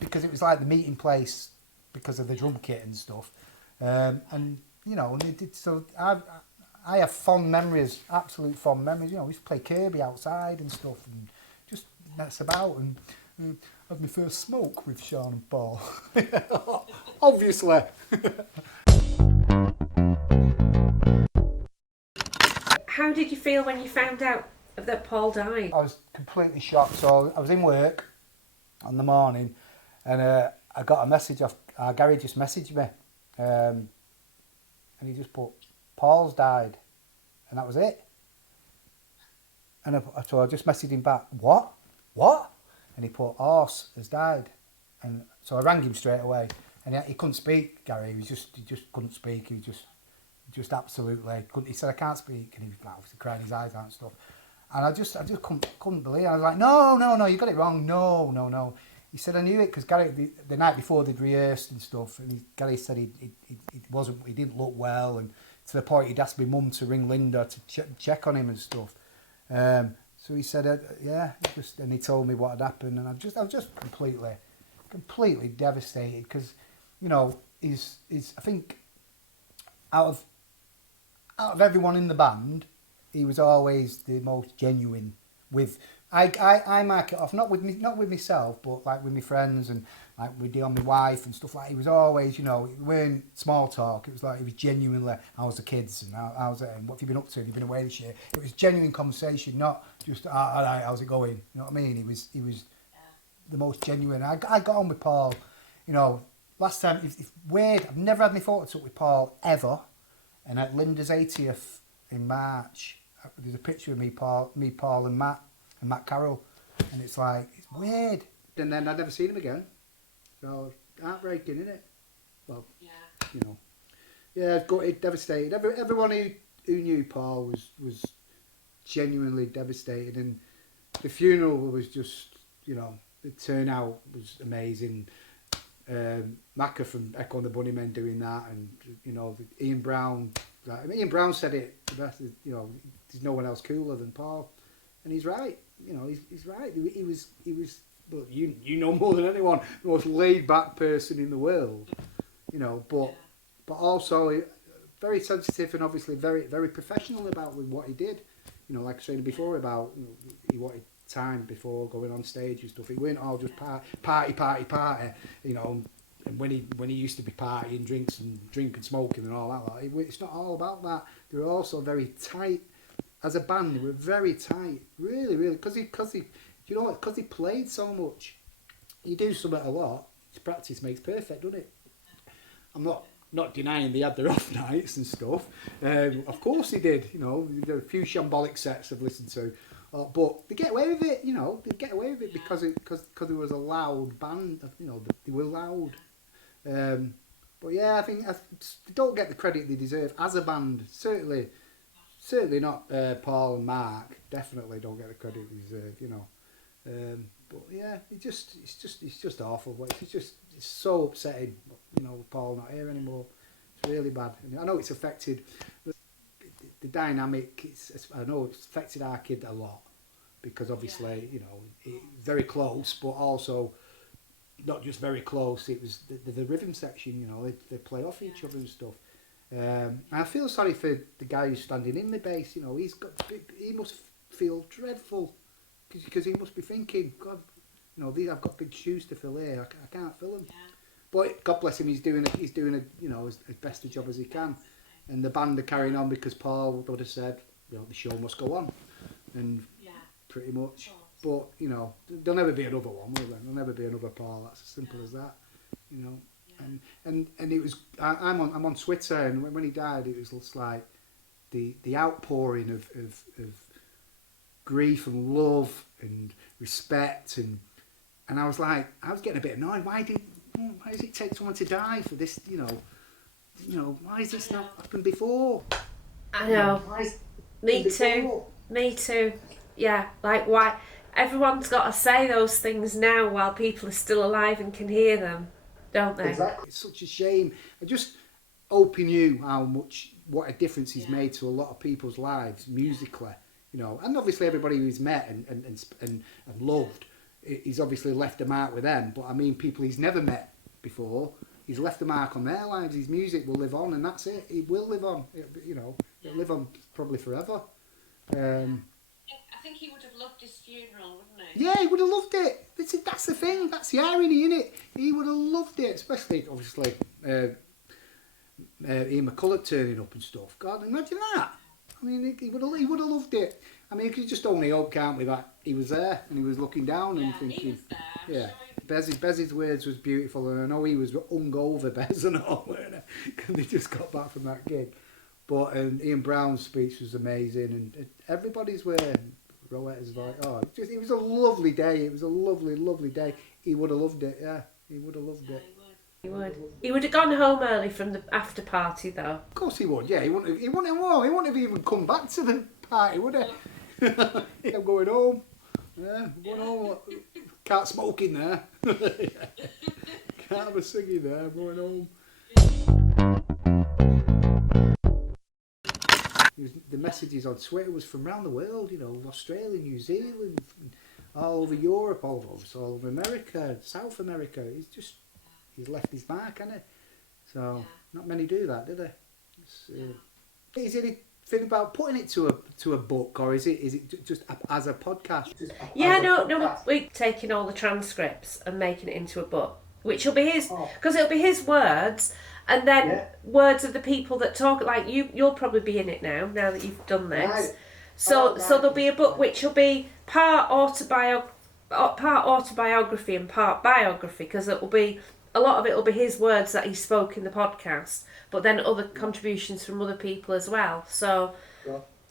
because it was like the meeting place because of the drum kit and stuff, and you know, and they did. So I have fond memories, absolute fond memories. You know, we used to play Kirby outside and stuff, and just mess about and have my first smoke with Shaun and Paul. Obviously. How did you feel when you found out that Paul died? I was completely shocked. So I was in work on the morning, and I got a message off. Gary just messaged me, and he just put, "Paul's died," and that was it. And so I just messaged him back, "What? What?" And he put, "Horse has died." And so I rang him straight away, and he couldn't speak. Gary, he just couldn't speak. He just absolutely couldn't. He said, "I can't speak," and he was obviously crying his eyes out and stuff. And I just couldn't believe it. I was like, no, you got it wrong. No. He said, "I knew it," because Gary, the night before they'd rehearsed and stuff, and Gary said he didn't look well, and to the point he'd asked my mum to ring Linda to check on him and stuff. So he said, and he told me what had happened, and I was just completely devastated, because, you know, he's I think out of everyone in the band, he was always the most genuine. With I mark it off not with myself, but like with my friends, and like with on my wife and stuff like that. He was always, you know, it weren't small talk. It was like, it was genuinely, how's the kids, and how's it, and what have you been up to? Have you been away this year? It was genuine conversation, not just, all right, how's it going? You know what I mean? He was the most genuine. I got on with Paul, you know. Last time, if weird, I've never had any photos up with Paul ever. And at Linda's 80th in March, there's a picture of me, Paul, and Matt Carroll, and it's like, it's weird. And then I'd never seen him again. So heartbreaking, isn't it? Well, you know, yeah, gutted, devastated. Everyone who knew Paul was genuinely devastated, and the funeral was just, you know, the turnout was amazing. Macca from Echo and the Bunnymen doing that, and you know, Ian Brown. Ian Brown said it the best. You know, there's no one else cooler than Paul, and he's right. You know, he's right. He was. Well, you know more than anyone, the most laid back person in the world. You know, but also very sensitive and obviously very very professional about what he did. You know, like I said before about, you know, he wanted time before going on stage and stuff. It weren't all just party. You know, and when he used to be partying, drink and smoking and all that, like, it's not all about that. They were also very tight as a band. They were very tight, really, because you know what? Because he played so much. You do something a lot. Practice makes perfect, doesn't it? I'm not denying they had their off nights and stuff. Of course they did. You know, there were a few shambolic sets I've listened to, but they get away with it. You know, they get away with it because it was a loud band. You know, they were loud. But yeah, I think they don't get the credit they deserve as a band. Certainly not Paul and Mark. Definitely don't get the credit they deserve. You know. But yeah, it's just awful. It's so upsetting. You know, Paul not here anymore. It's really bad. And I know it's affected the dynamic. I know it's affected our kid a lot because obviously, you know, very close, but also not just very close. It was the rhythm section. You know, they play off each other and stuff. I feel sorry for the guy who's standing in the bass. You know, he must feel dreadful. Because he must be thinking, God, you know, I've got big shoes to fill here. I can't fill them. Yeah. But God bless him, he's doing a you know, as best a job as he can. And the band are carrying on because Paul would have said, you know, the show must go on, and pretty much. But you know, there'll never be another one, will there? There'll never be another Paul. That's as simple as that. You know. Yeah. And it was I'm on Twitter, and when he died, it was just like the outpouring of grief and love and respect, and I was getting a bit annoyed. Why does it take someone to die for this? You know, why has this not happened before? I know. Me too. Yeah, like why everyone's got to say those things now while people are still alive and can hear them, don't they? Exactly. It's such a shame. I just hope he knew what a difference he's made to a lot of people's lives musically. You know, and obviously everybody who's met and loved, he's obviously left a mark with them. But I mean, people he's never met before, he's left a mark on their lives. His music will live on, and that's it. It will live on. It'll live on probably forever. I think he would have loved his funeral, wouldn't he? Yeah, he would have loved it. That's the thing. That's the irony, isn't it? He would have loved it, especially obviously Ian McCulloch turning up and stuff. God, imagine that. I mean, he would have loved it. I mean, you could just only hope, can't we, that he was there and he was looking down and thinking, he was there, Bez's words was beautiful, and I know he was hungover, Bez and all, weren't he? Because he just got back from that gig. But Ian Brown's speech was amazing, and everybody's wearing Roetta's voice. Oh, it was a lovely day. It was a lovely, lovely day. He would have loved it. Yeah, he would have loved it. He would. He would have gone home early from the after party, though. Of course he would. Yeah, he wouldn't have even come back to the party, would he? I'm going home. Yeah, I'm going home. Can't smoke in there. Can't have a cig in there. I'm going home. The messages on Twitter was from around the world. You know, Australia, New Zealand, all over Europe, all over America, South America. He's left his mark, hasn't he? So not many do that, do they? Is it anything about putting it to a book, or is it just as a podcast? No. We're taking all the transcripts and making it into a book, which will be his, because it'll be his words, and then words of the people that talk. Like you'll probably be in it now that you've done this. Right. So there'll be a book which will be part autobiography and part biography, because it will be. A lot of it will be his words that he spoke in the podcast, but then other contributions from other people as well. So,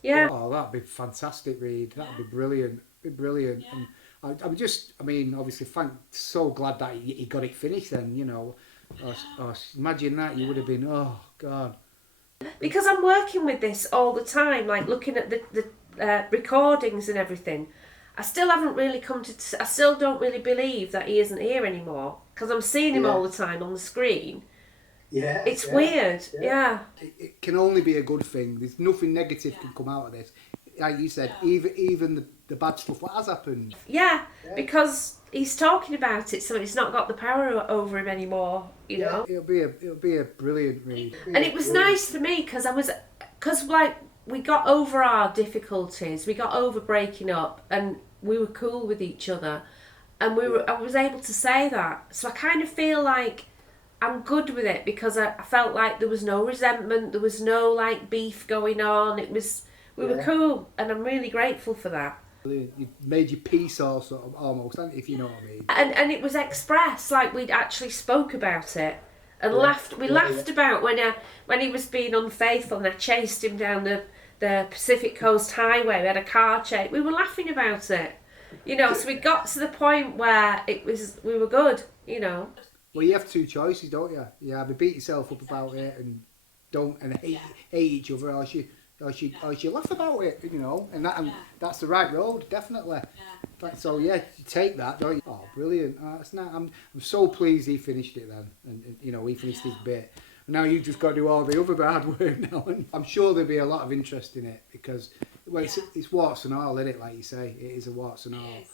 yeah. Oh, that'd be fantastic, Reed. That'd be brilliant. Yeah. And obviously, so glad that he got it finished then, you know. Imagine that, you would have been, oh, God. Because I'm working with this all the time, like looking at the recordings and everything. I still haven't really I still don't really believe that he isn't here anymore. because I'm seeing him all the time on the screen. Yeah, it's weird. Yeah. It can only be a good thing. There's nothing negative can come out of this. Like you said, even the bad stuff what has happened. Yeah, because he's talking about it, so it's not got the power over him anymore. You know. It'll be a brilliant read. And it was nice for me because like we got over our difficulties, we got over breaking up, and we were cool with each other, and I was able to say that. So I kind of feel like I'm good with it because I felt like there was no resentment, there was no like beef going on. We were cool, and I'm really grateful for that. You made your peace also, almost, if you know what I mean. And it was expressed, like we'd actually spoke about it and laughed. We laughed about when he was being unfaithful, and I chased him down the Pacific Coast Highway. We had a car chase. We were laughing about it, you know. So we got to the point where we were good, you know. Well, you have two choices, don't you? You either beat yourself up about it and hate each other, or you laugh about it, you know, and that's the right road, definitely. Yeah. So you take that, don't you? Oh, brilliant! That's nice. I'm so pleased he finished it then, and you know he finished his bit. Now you just got to do all the other hard work now, and I'm sure there'll be a lot of interest in it because it's warts and all, isn't it? Like you say, it is a warts and all,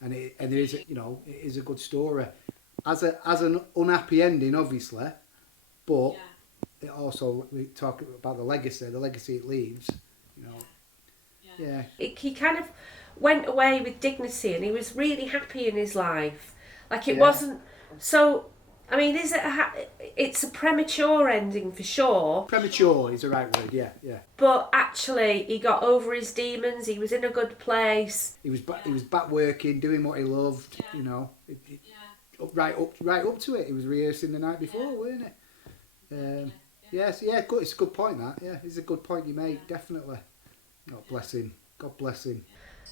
and there is it is a good story. As an unhappy ending, obviously, but it also, we talk about the legacy it leaves, you know. Yeah. He kind of went away with dignity, and he was really happy in his life. Like it wasn't so. I mean, it's a premature ending for sure. Premature is the right word, yeah. But actually, he got over his demons. He was in a good place. He was back working, doing what he loved, you know. Right up to it. He was rehearsing the night before, weren't it? Yes, good. It's a good point. That it's a good point you made. Definitely. God bless him. God bless him.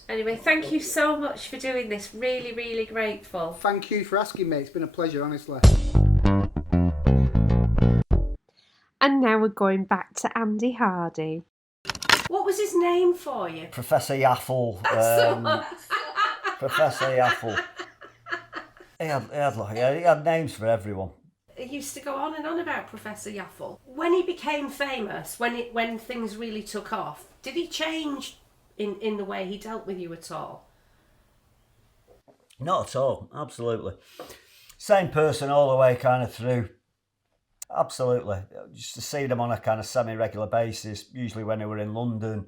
Anyway, thank you so much for doing this. Really, really grateful. Thank you for asking me. It's been a pleasure, honestly. And now we're going back to Andy Hardy. What was his name for you? Professor Yaffle. Professor Yaffle. He had names for everyone. He used to go on and on about Professor Yaffle. When he became famous, when things really took off, did he change in the way he dealt with you at all? Not at all, absolutely. Same person all the way kind of through. Absolutely. Just to see them on a kind of semi-regular basis, usually when they were in London.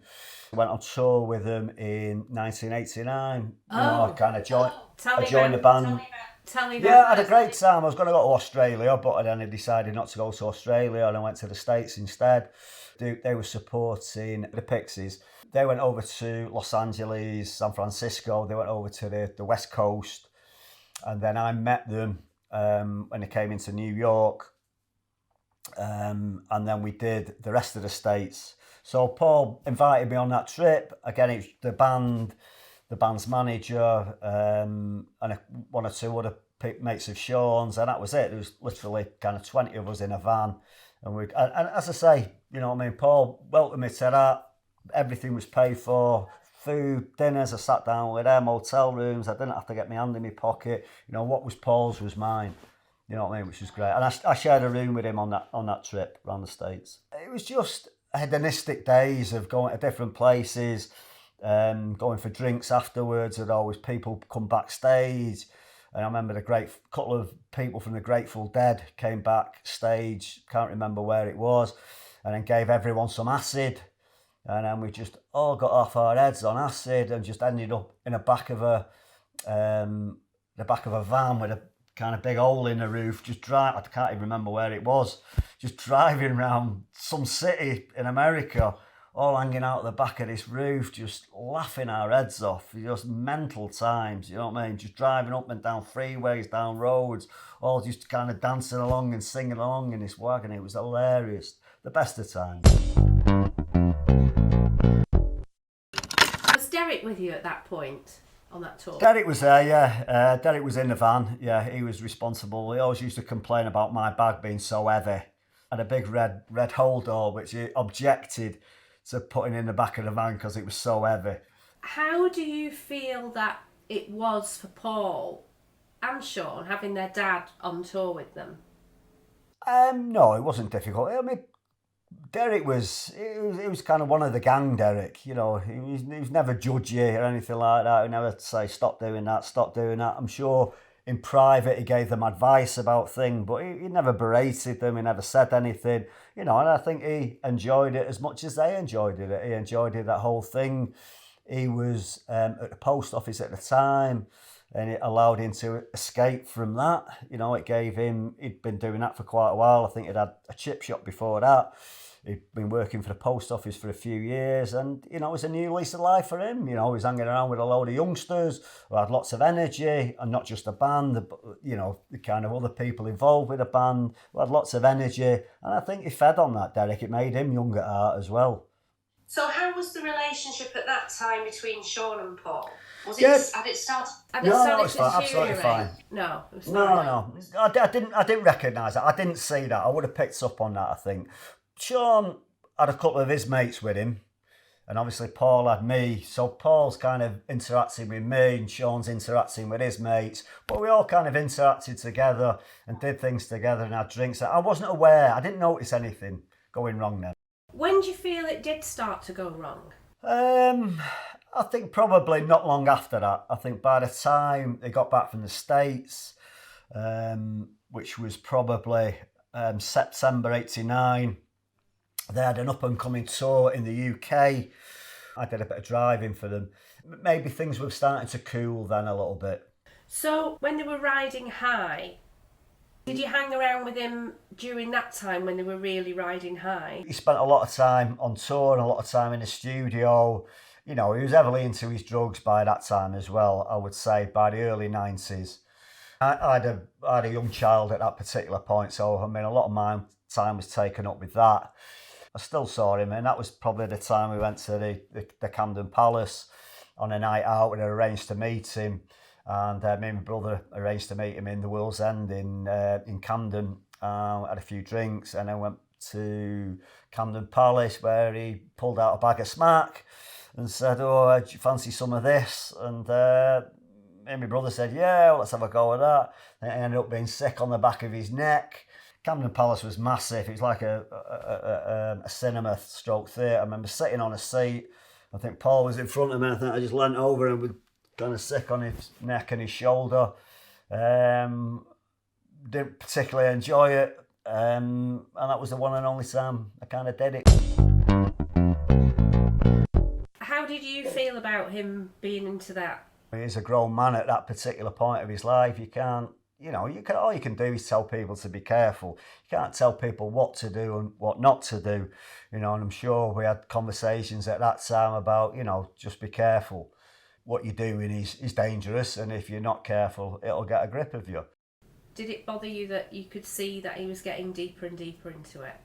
I went on tour with them in 1989. I kind of joined the band. Tell me I had a great time. I was going to go to Australia, but then I decided not to go to Australia, and I went to the States instead. They were supporting the Pixies. They went over to Los Angeles, San Francisco. They went over to the West Coast, and then I met them when they came into New York, and then we did the rest of the States. So Paul invited me on that trip. Again, it's the band's manager, and one or two other mates of Shaun's, and that was it. There was literally kind of 20 of us in a van, and as I say, you know what I mean, Paul welcomed me to that. Everything was paid for, food, dinners. I sat down with them, hotel rooms. I didn't have to get my hand in my pocket. You know, what was Paul's was mine. You know what I mean, which was great. And I shared a room with him on that trip around the States. It was just hedonistic days of going to different places. Going for drinks afterwards. There'd always people come backstage, and I remember couple of people from the Grateful Dead came backstage, can't remember where it was, and then gave everyone some acid, and then we just all got off our heads on acid and just ended up in the back of a van with a kind of big hole in the roof, I can't even remember where it was, just driving around some city in America, all hanging out the back of this roof, just laughing our heads off. Just mental times, you know what I mean? Just driving up and down freeways, down roads, all just kind of dancing along and singing along in this wagon. It was hilarious. The best of times. Was Derek with you at that point on that tour? Derek was there, yeah. Derek was in the van. Yeah, he was responsible. He always used to complain about my bag being so heavy. Had a big red hold door, which he objected to putting in the back of the van because it was so heavy. How do you feel that it was for Paul and Shaun having their dad on tour with them? No, it wasn't difficult. I mean, Derek was kind of one of the gang, Derek. You know, he was never judgy or anything like that. He never say, stop doing that, stop doing that. I'm sure in private he gave them advice about things, but he never berated them, he never said anything. You know, and I think he enjoyed it as much as they enjoyed it. He enjoyed it, that whole thing. He was at the post office at the time, and it allowed him to escape from that. You know, it gave him, he'd been doing that for quite a while. I think he'd had a chip shop before that. He'd been working for the post office for a few years, and, you know, it was a new lease of life for him. You know, he was hanging around with a load of youngsters who had lots of energy, and not just the band, you know, the kind of other people involved with the band who had lots of energy. And I think he fed on that, Derek. It made him young at heart as well. So how was the relationship at that time between Shaun and Paul? Was it, Yeah. had it started? No, it's fine, absolutely fine. No, it was No. I didn't recognise that. I didn't see that. I would have picked up on that, I think. Shaun had a couple of his mates with him, and obviously Paul had me. So Paul's kind of interacting with me, and Shaun's interacting with his mates. But we all kind of interacted together and did things together and had drinks. I wasn't aware. I didn't notice anything going wrong then. When do you feel it did start to go wrong? I think probably not long after that. I think by the time they got back from the States, which was probably September '89, they had an up-and-coming tour in the UK. I did a bit of driving for them. Maybe things were starting to cool then a little bit. So when they were riding high, did you hang around with him during that time when they were really riding high? He spent a lot of time on tour and a lot of time in the studio. You know, he was heavily into his drugs by that time as well, I would say, by the early 90s. I had a young child at that particular point, so I mean, a lot of my time was taken up with that. I still saw him, and that was probably the time we went to the Camden Palace on a night out. We arranged to meet him, and me and my brother arranged to meet him in the World's End in Camden. Had a few drinks, and then went to Camden Palace, where he pulled out a bag of smack and said, "Oh, do you fancy some of this?" And me and my brother said, "Yeah, let's have a go at that." And it ended up being sick on the back of his neck. Camden Palace was massive. It was like a cinema stroke theatre. I remember sitting on a seat. I think Paul was in front of me. I think I just leant over and was kind of sick on his neck and his shoulder. Didn't particularly enjoy it. And that was the one and only time I kind of did it. How did you feel about him being into that? He's a grown man at that particular point of his life. You can't, all you can do is tell people to be careful. You can't tell people what to do and what not to do, and I'm sure we had conversations at that time about, just be careful. What you're doing is dangerous, and if you're not careful, it'll get a grip of you. Did it bother you that you could see that he was getting deeper and deeper into it?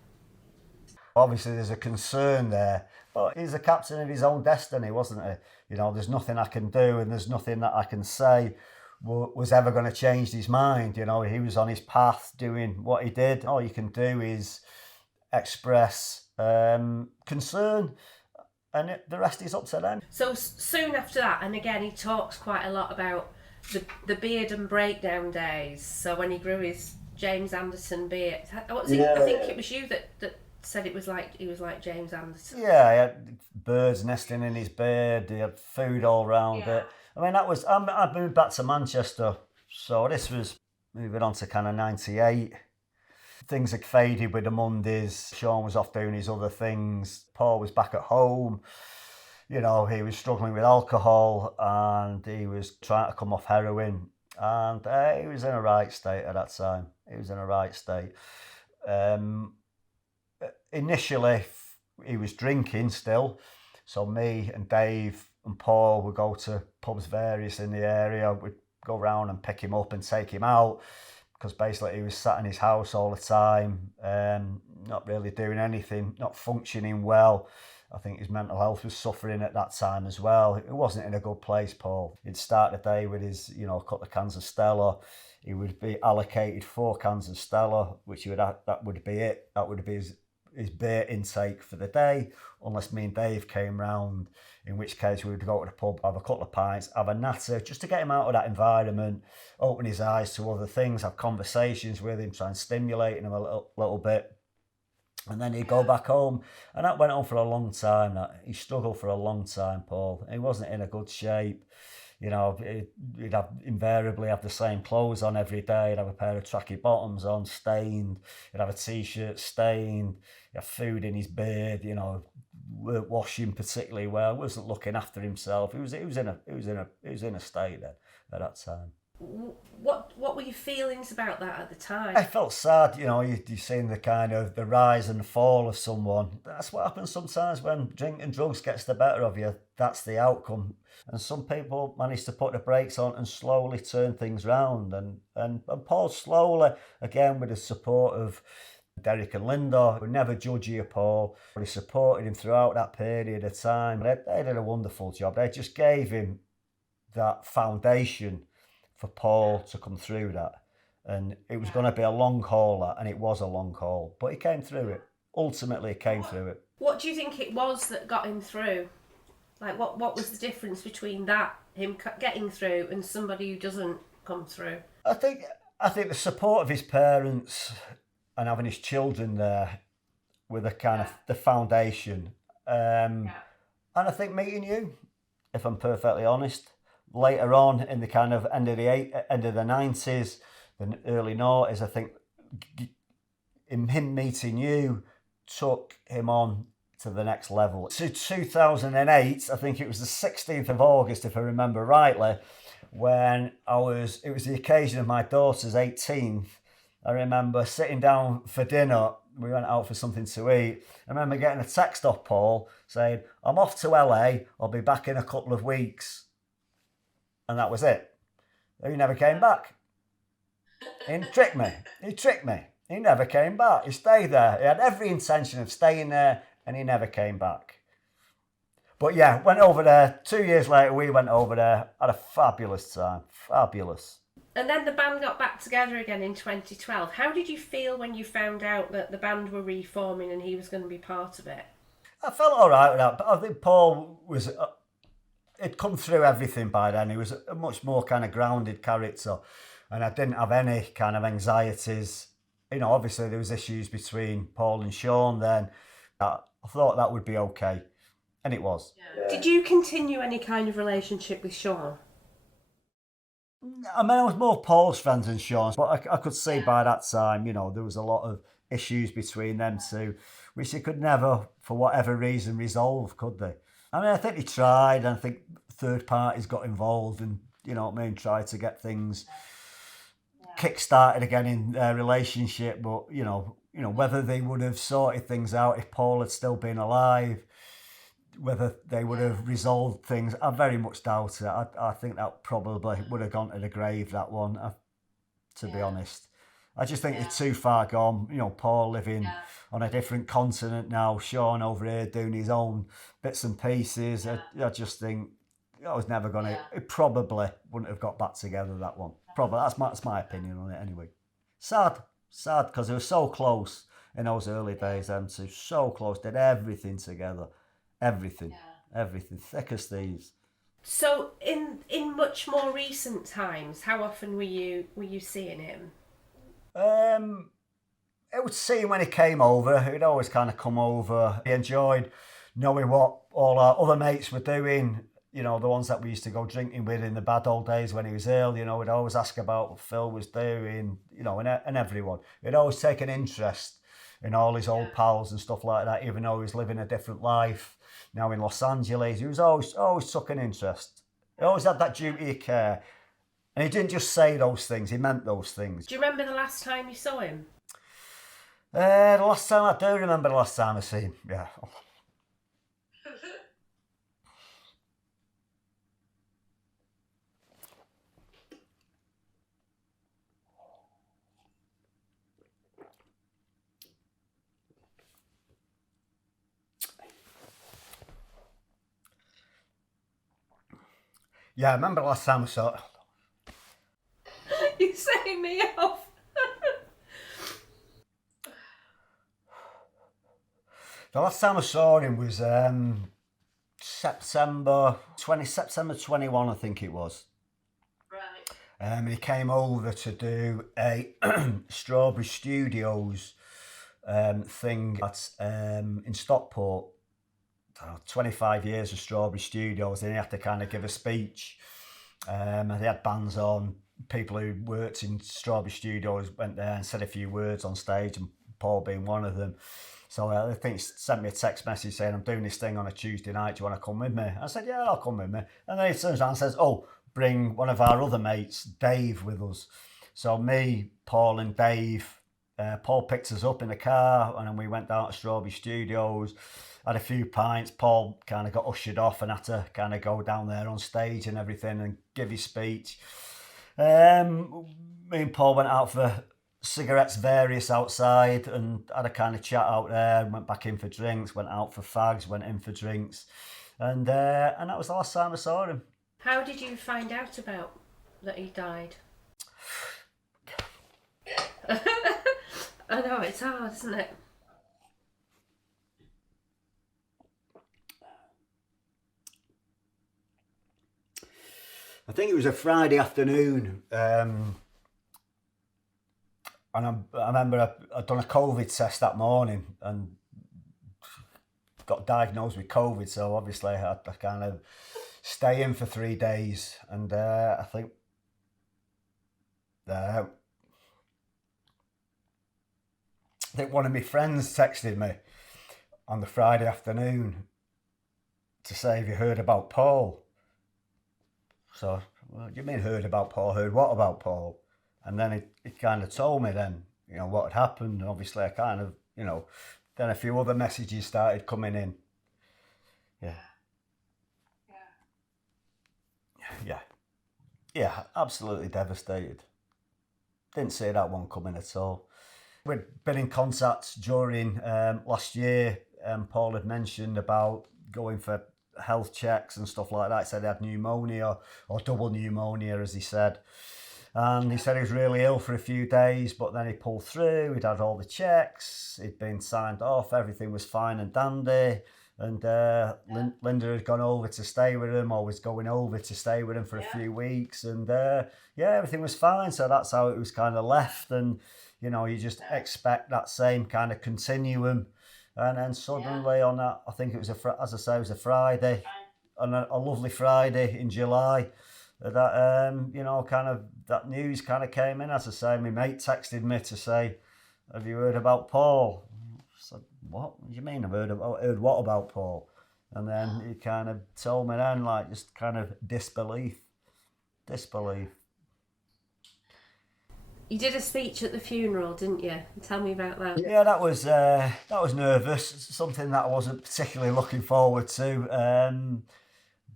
Obviously, there's a concern there, but he's the captain of his own destiny, wasn't he? There's nothing I can do, and there's nothing that I can say was ever going to change his mind. He was on his path doing what he did. All you can do is express concern, and the rest is up to them. So soon after that, and again, he talks quite a lot about the beard and breakdown days. So when he grew his James Anderson beard, I think it was you that said he was like James Anderson. Yeah, he had birds nesting in his beard. He had food all around it. I mean, I moved back to Manchester, so this was moving on to kind of 98. Things had faded with the Mondays. Shaun was off doing his other things. Paul was back at home. He was struggling with alcohol, and he was trying to come off heroin. And he was in a right state at that time. He was in a right state. Initially, he was drinking still. So me and Dave and Paul would go to pubs various in the area. We'd go round and pick him up and take him out, because basically he was sat in his house all the time, not really doing anything, not functioning well. I think his mental health was suffering at that time as well. It wasn't in a good place, Paul. He'd start the day with his, a couple of cans of Stella. He would be allocated 4 cans of Stella, which that would be it. That would be his his beer intake for the day, unless me and Dave came round, in which case we would go to the pub, have a couple of pints, have a natter, just to get him out of that environment, open his eyes to other things, have conversations with him, try and stimulate him a little bit. And then he'd go back home. And that went on for a long time. He struggled for a long time, Paul. He wasn't in a good shape. You know, he'd invariably have the same clothes on every day. He'd have a pair of tracky bottoms on, stained. He'd have a T-shirt stained. He'd have food in his beard, you know, weren't washing particularly well, wasn't looking after himself. He was in a state then at that time. What were your feelings about that at the time? I felt sad, you know, you've seen the kind of the rise and fall of someone. That's what happens sometimes when drink and drugs gets the better of you. That's the outcome. And some people manage to put the brakes on and slowly turn things round. And Paul slowly, again with the support of Derek and Linda, would never judge you, Paul. But he supported him throughout that period of time. They did a wonderful job. They just gave him that foundation for Paul to come through that. And it was going to be a long haul, and it was a long haul. But he came through it. Ultimately, he came through it. What do you think it was that got him through? Like, what was the difference between that, him getting through, and somebody who doesn't come through? I think the support of his parents and having his children there were the kind of the foundation. And I think meeting you, if I'm perfectly honest, later on in the kind of end of the 90s, the early noughties, I think him meeting you took him on to the next level. So 2008, I think it was the 16th of August, if I remember rightly, when it was the occasion of my daughter's 18th. I remember sitting down for dinner. We went out for something to eat. I remember getting a text off Paul saying, "I'm off to LA. I'll be back in a couple of weeks." And that was it. He never came back. He tricked me. He never came back. He stayed there. He had every intention of staying there, and he never came back. But yeah, went over there. 2 years later, we went over there. Had a fabulous time. Fabulous. And then the band got back together again in 2012. How did you feel when you found out that the band were reforming and he was going to be part of it? I felt all right with that. But I think Paul was... He'd come through everything by then. He was a much more kind of grounded character. And I didn't have any kind of anxieties. You know, obviously there was issues between Paul and Shaun then. I thought that would be okay. And it was. Yeah. Did you continue any kind of relationship with Shaun? I mean, I was more Paul's friend than Shaun's, but I could see by that time, you know, there was a lot of issues between them two, which they could never, for whatever reason, resolve, could they? I mean, I think they tried, and I think third parties got involved and, you know what I mean, tried to get things kick-started again in their relationship, but, you know, whether they would have sorted things out if Paul had still been alive, whether they would have resolved things, I very much doubt it. I think that probably would have gone to the grave, that one, to be honest. I just think it's too far gone. You know, Paul living on a different continent now, Shaun over here doing his own bits and pieces. I just think I was never going to... It probably wouldn't have got back together, that one. Probably. That's my opinion on it anyway. Sad, because they were so close in those early days, them two. So close, did everything together. Everything, thick as thieves. So, in much more recent times, how often were you seeing him? I would see him when he came over. He'd always kind of come over. He enjoyed knowing what all our other mates were doing. You know, the ones that we used to go drinking with in the bad old days when he was ill. You know, we'd always ask about what Phil was doing. You know, and everyone. He'd always take an interest in all his old pals and stuff like that, even though he was living a different life. Now in Los Angeles, he was always took an interest. He always had that duty of care. And he didn't just say those things, he meant those things. Do you remember the last time you saw him? I do remember the last time I seen him, yeah. Yeah, I remember the last time I saw it. You're setting me off. The last time I saw him was September 21, I think it was. Right. He came over to do a Strawberry Studios thing in Stockport. 25 years of Strawberry Studios, and he had to kind of give a speech. They had bands on, people who worked in Strawberry Studios went there and said a few words on stage, and Paul being one of them. So I think he sent me a text message saying, I'm doing this thing on a Tuesday night, do you want to come with me? I said, yeah, I'll come with me. And then he turns around and says, oh, bring one of our other mates, Dave, with us. So me, Paul and Dave, Paul picked us up in the car, and then we went down to Strawberry Studios, had a few pints. Paul kind of got ushered off and had to kind of go down there on stage and everything and give his speech. Me and Paul went out for cigarettes, various outside, and had a kind of chat out there, went back in for drinks, went out for fags, went in for drinks, and that was the last time I saw him. How did you find out about that he died? I know, it's hard, isn't it? I think it was a Friday afternoon, and I remember I'd done a COVID test that morning and got diagnosed with COVID, so obviously I had to kind of stay in for 3 days, and I think one of my friends texted me on the Friday afternoon to say, have you heard about Paul? So, what do you mean heard about Paul? Heard what about Paul? And then he kind of told me then, what had happened. And obviously I kind of, then a few other messages started coming in. Yeah, absolutely devastated. Didn't see that one coming at all. We'd been in contact during last year. Paul had mentioned about going for health checks and stuff like that. He said he had pneumonia or double pneumonia, as he said. And he said he was really ill for a few days, but then he pulled through. He'd had all the checks. He'd been signed off. Everything was fine and dandy. And Linda had gone over to stay with him, or was going over to stay with him for a few weeks. And everything was fine. So that's how it was kind of left. And, you just expect that same kind of continuum. And then suddenly on that, I think it was as I say, it was a Friday, on a lovely Friday in July, that kind of that news kind of came in. As I say, my mate texted me to say, "Have you heard about Paul?" I said, "What do you mean? I've heard what about Paul?" And then he kind of told me then, like, just kind of disbelief. You did a speech at the funeral, didn't you? Tell me about that. Yeah, that was nervous. Something that I wasn't particularly looking forward to.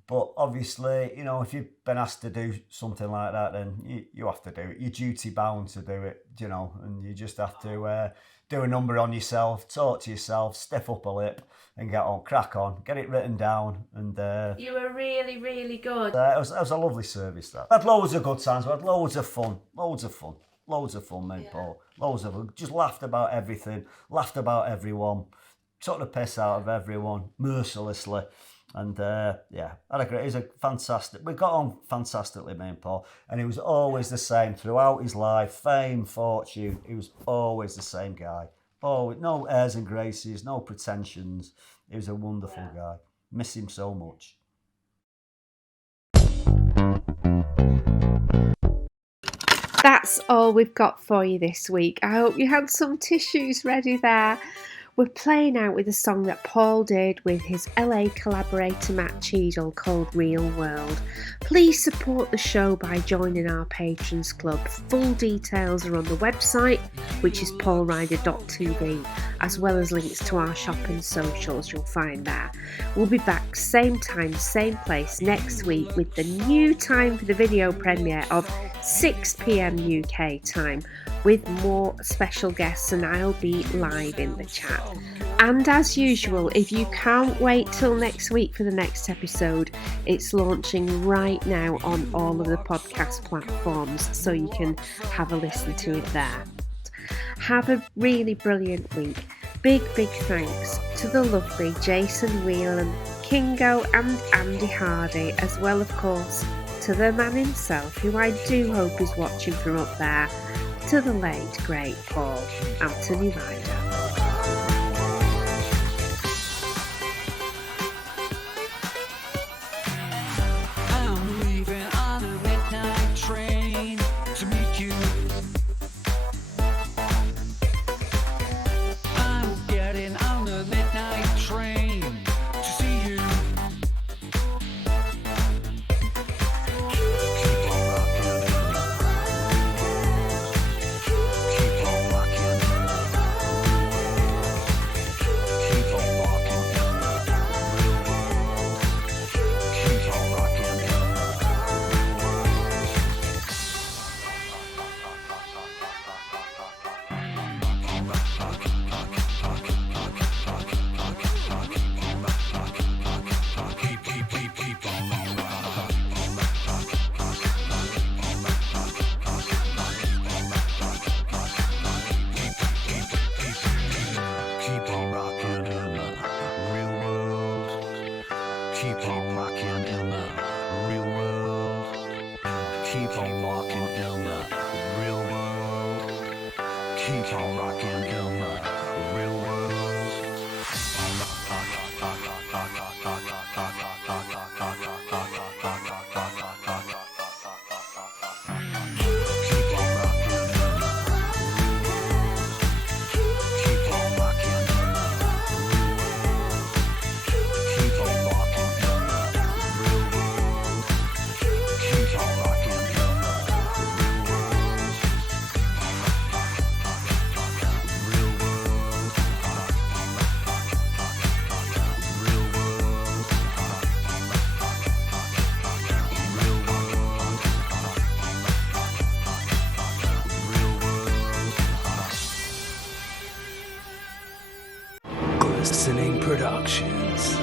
But obviously, if you've been asked to do something like that, then you have to do it. You're duty bound to do it, and you just have to do a number on yourself, talk to yourself, stiff up a lip, and crack on, get it written down. And you were really, really good. It was a lovely service. That I had loads of good times. We had loads of fun, mate, Paul. Loads of fun. Just laughed about everything, laughed about everyone, took the piss out of everyone mercilessly. And it was a fantastic. We got on fantastically, me and Paul, and he was always the same throughout his life. Fame, fortune, he was always the same guy. Always, no airs and graces, no pretensions. He was a wonderful guy. Miss him so much. That's all we've got for you this week. I hope you had some tissues ready there. We're playing out with a song that Paul did with his LA collaborator Matt Cheadle called Real World. Please support the show by joining our Patrons Club. Full details are on the website, which is paulryder.tv, as well as links to our shop and socials you'll find there. We'll be back same time, same place next week with the new time for the video premiere of 6 p.m. UK time, with more special guests, and I'll be live in the chat. And as usual, if you can't wait till next week for the next episode, it's launching right now on all of the podcast platforms, so you can have a listen to it there. Have a really brilliant week, big thanks to the lovely Jason Whelan, Kingo and Andy Hardy, as well of course to the man himself, who I do hope is watching from up there, to the late great Paul Anthony Ryder. Glistening Productions.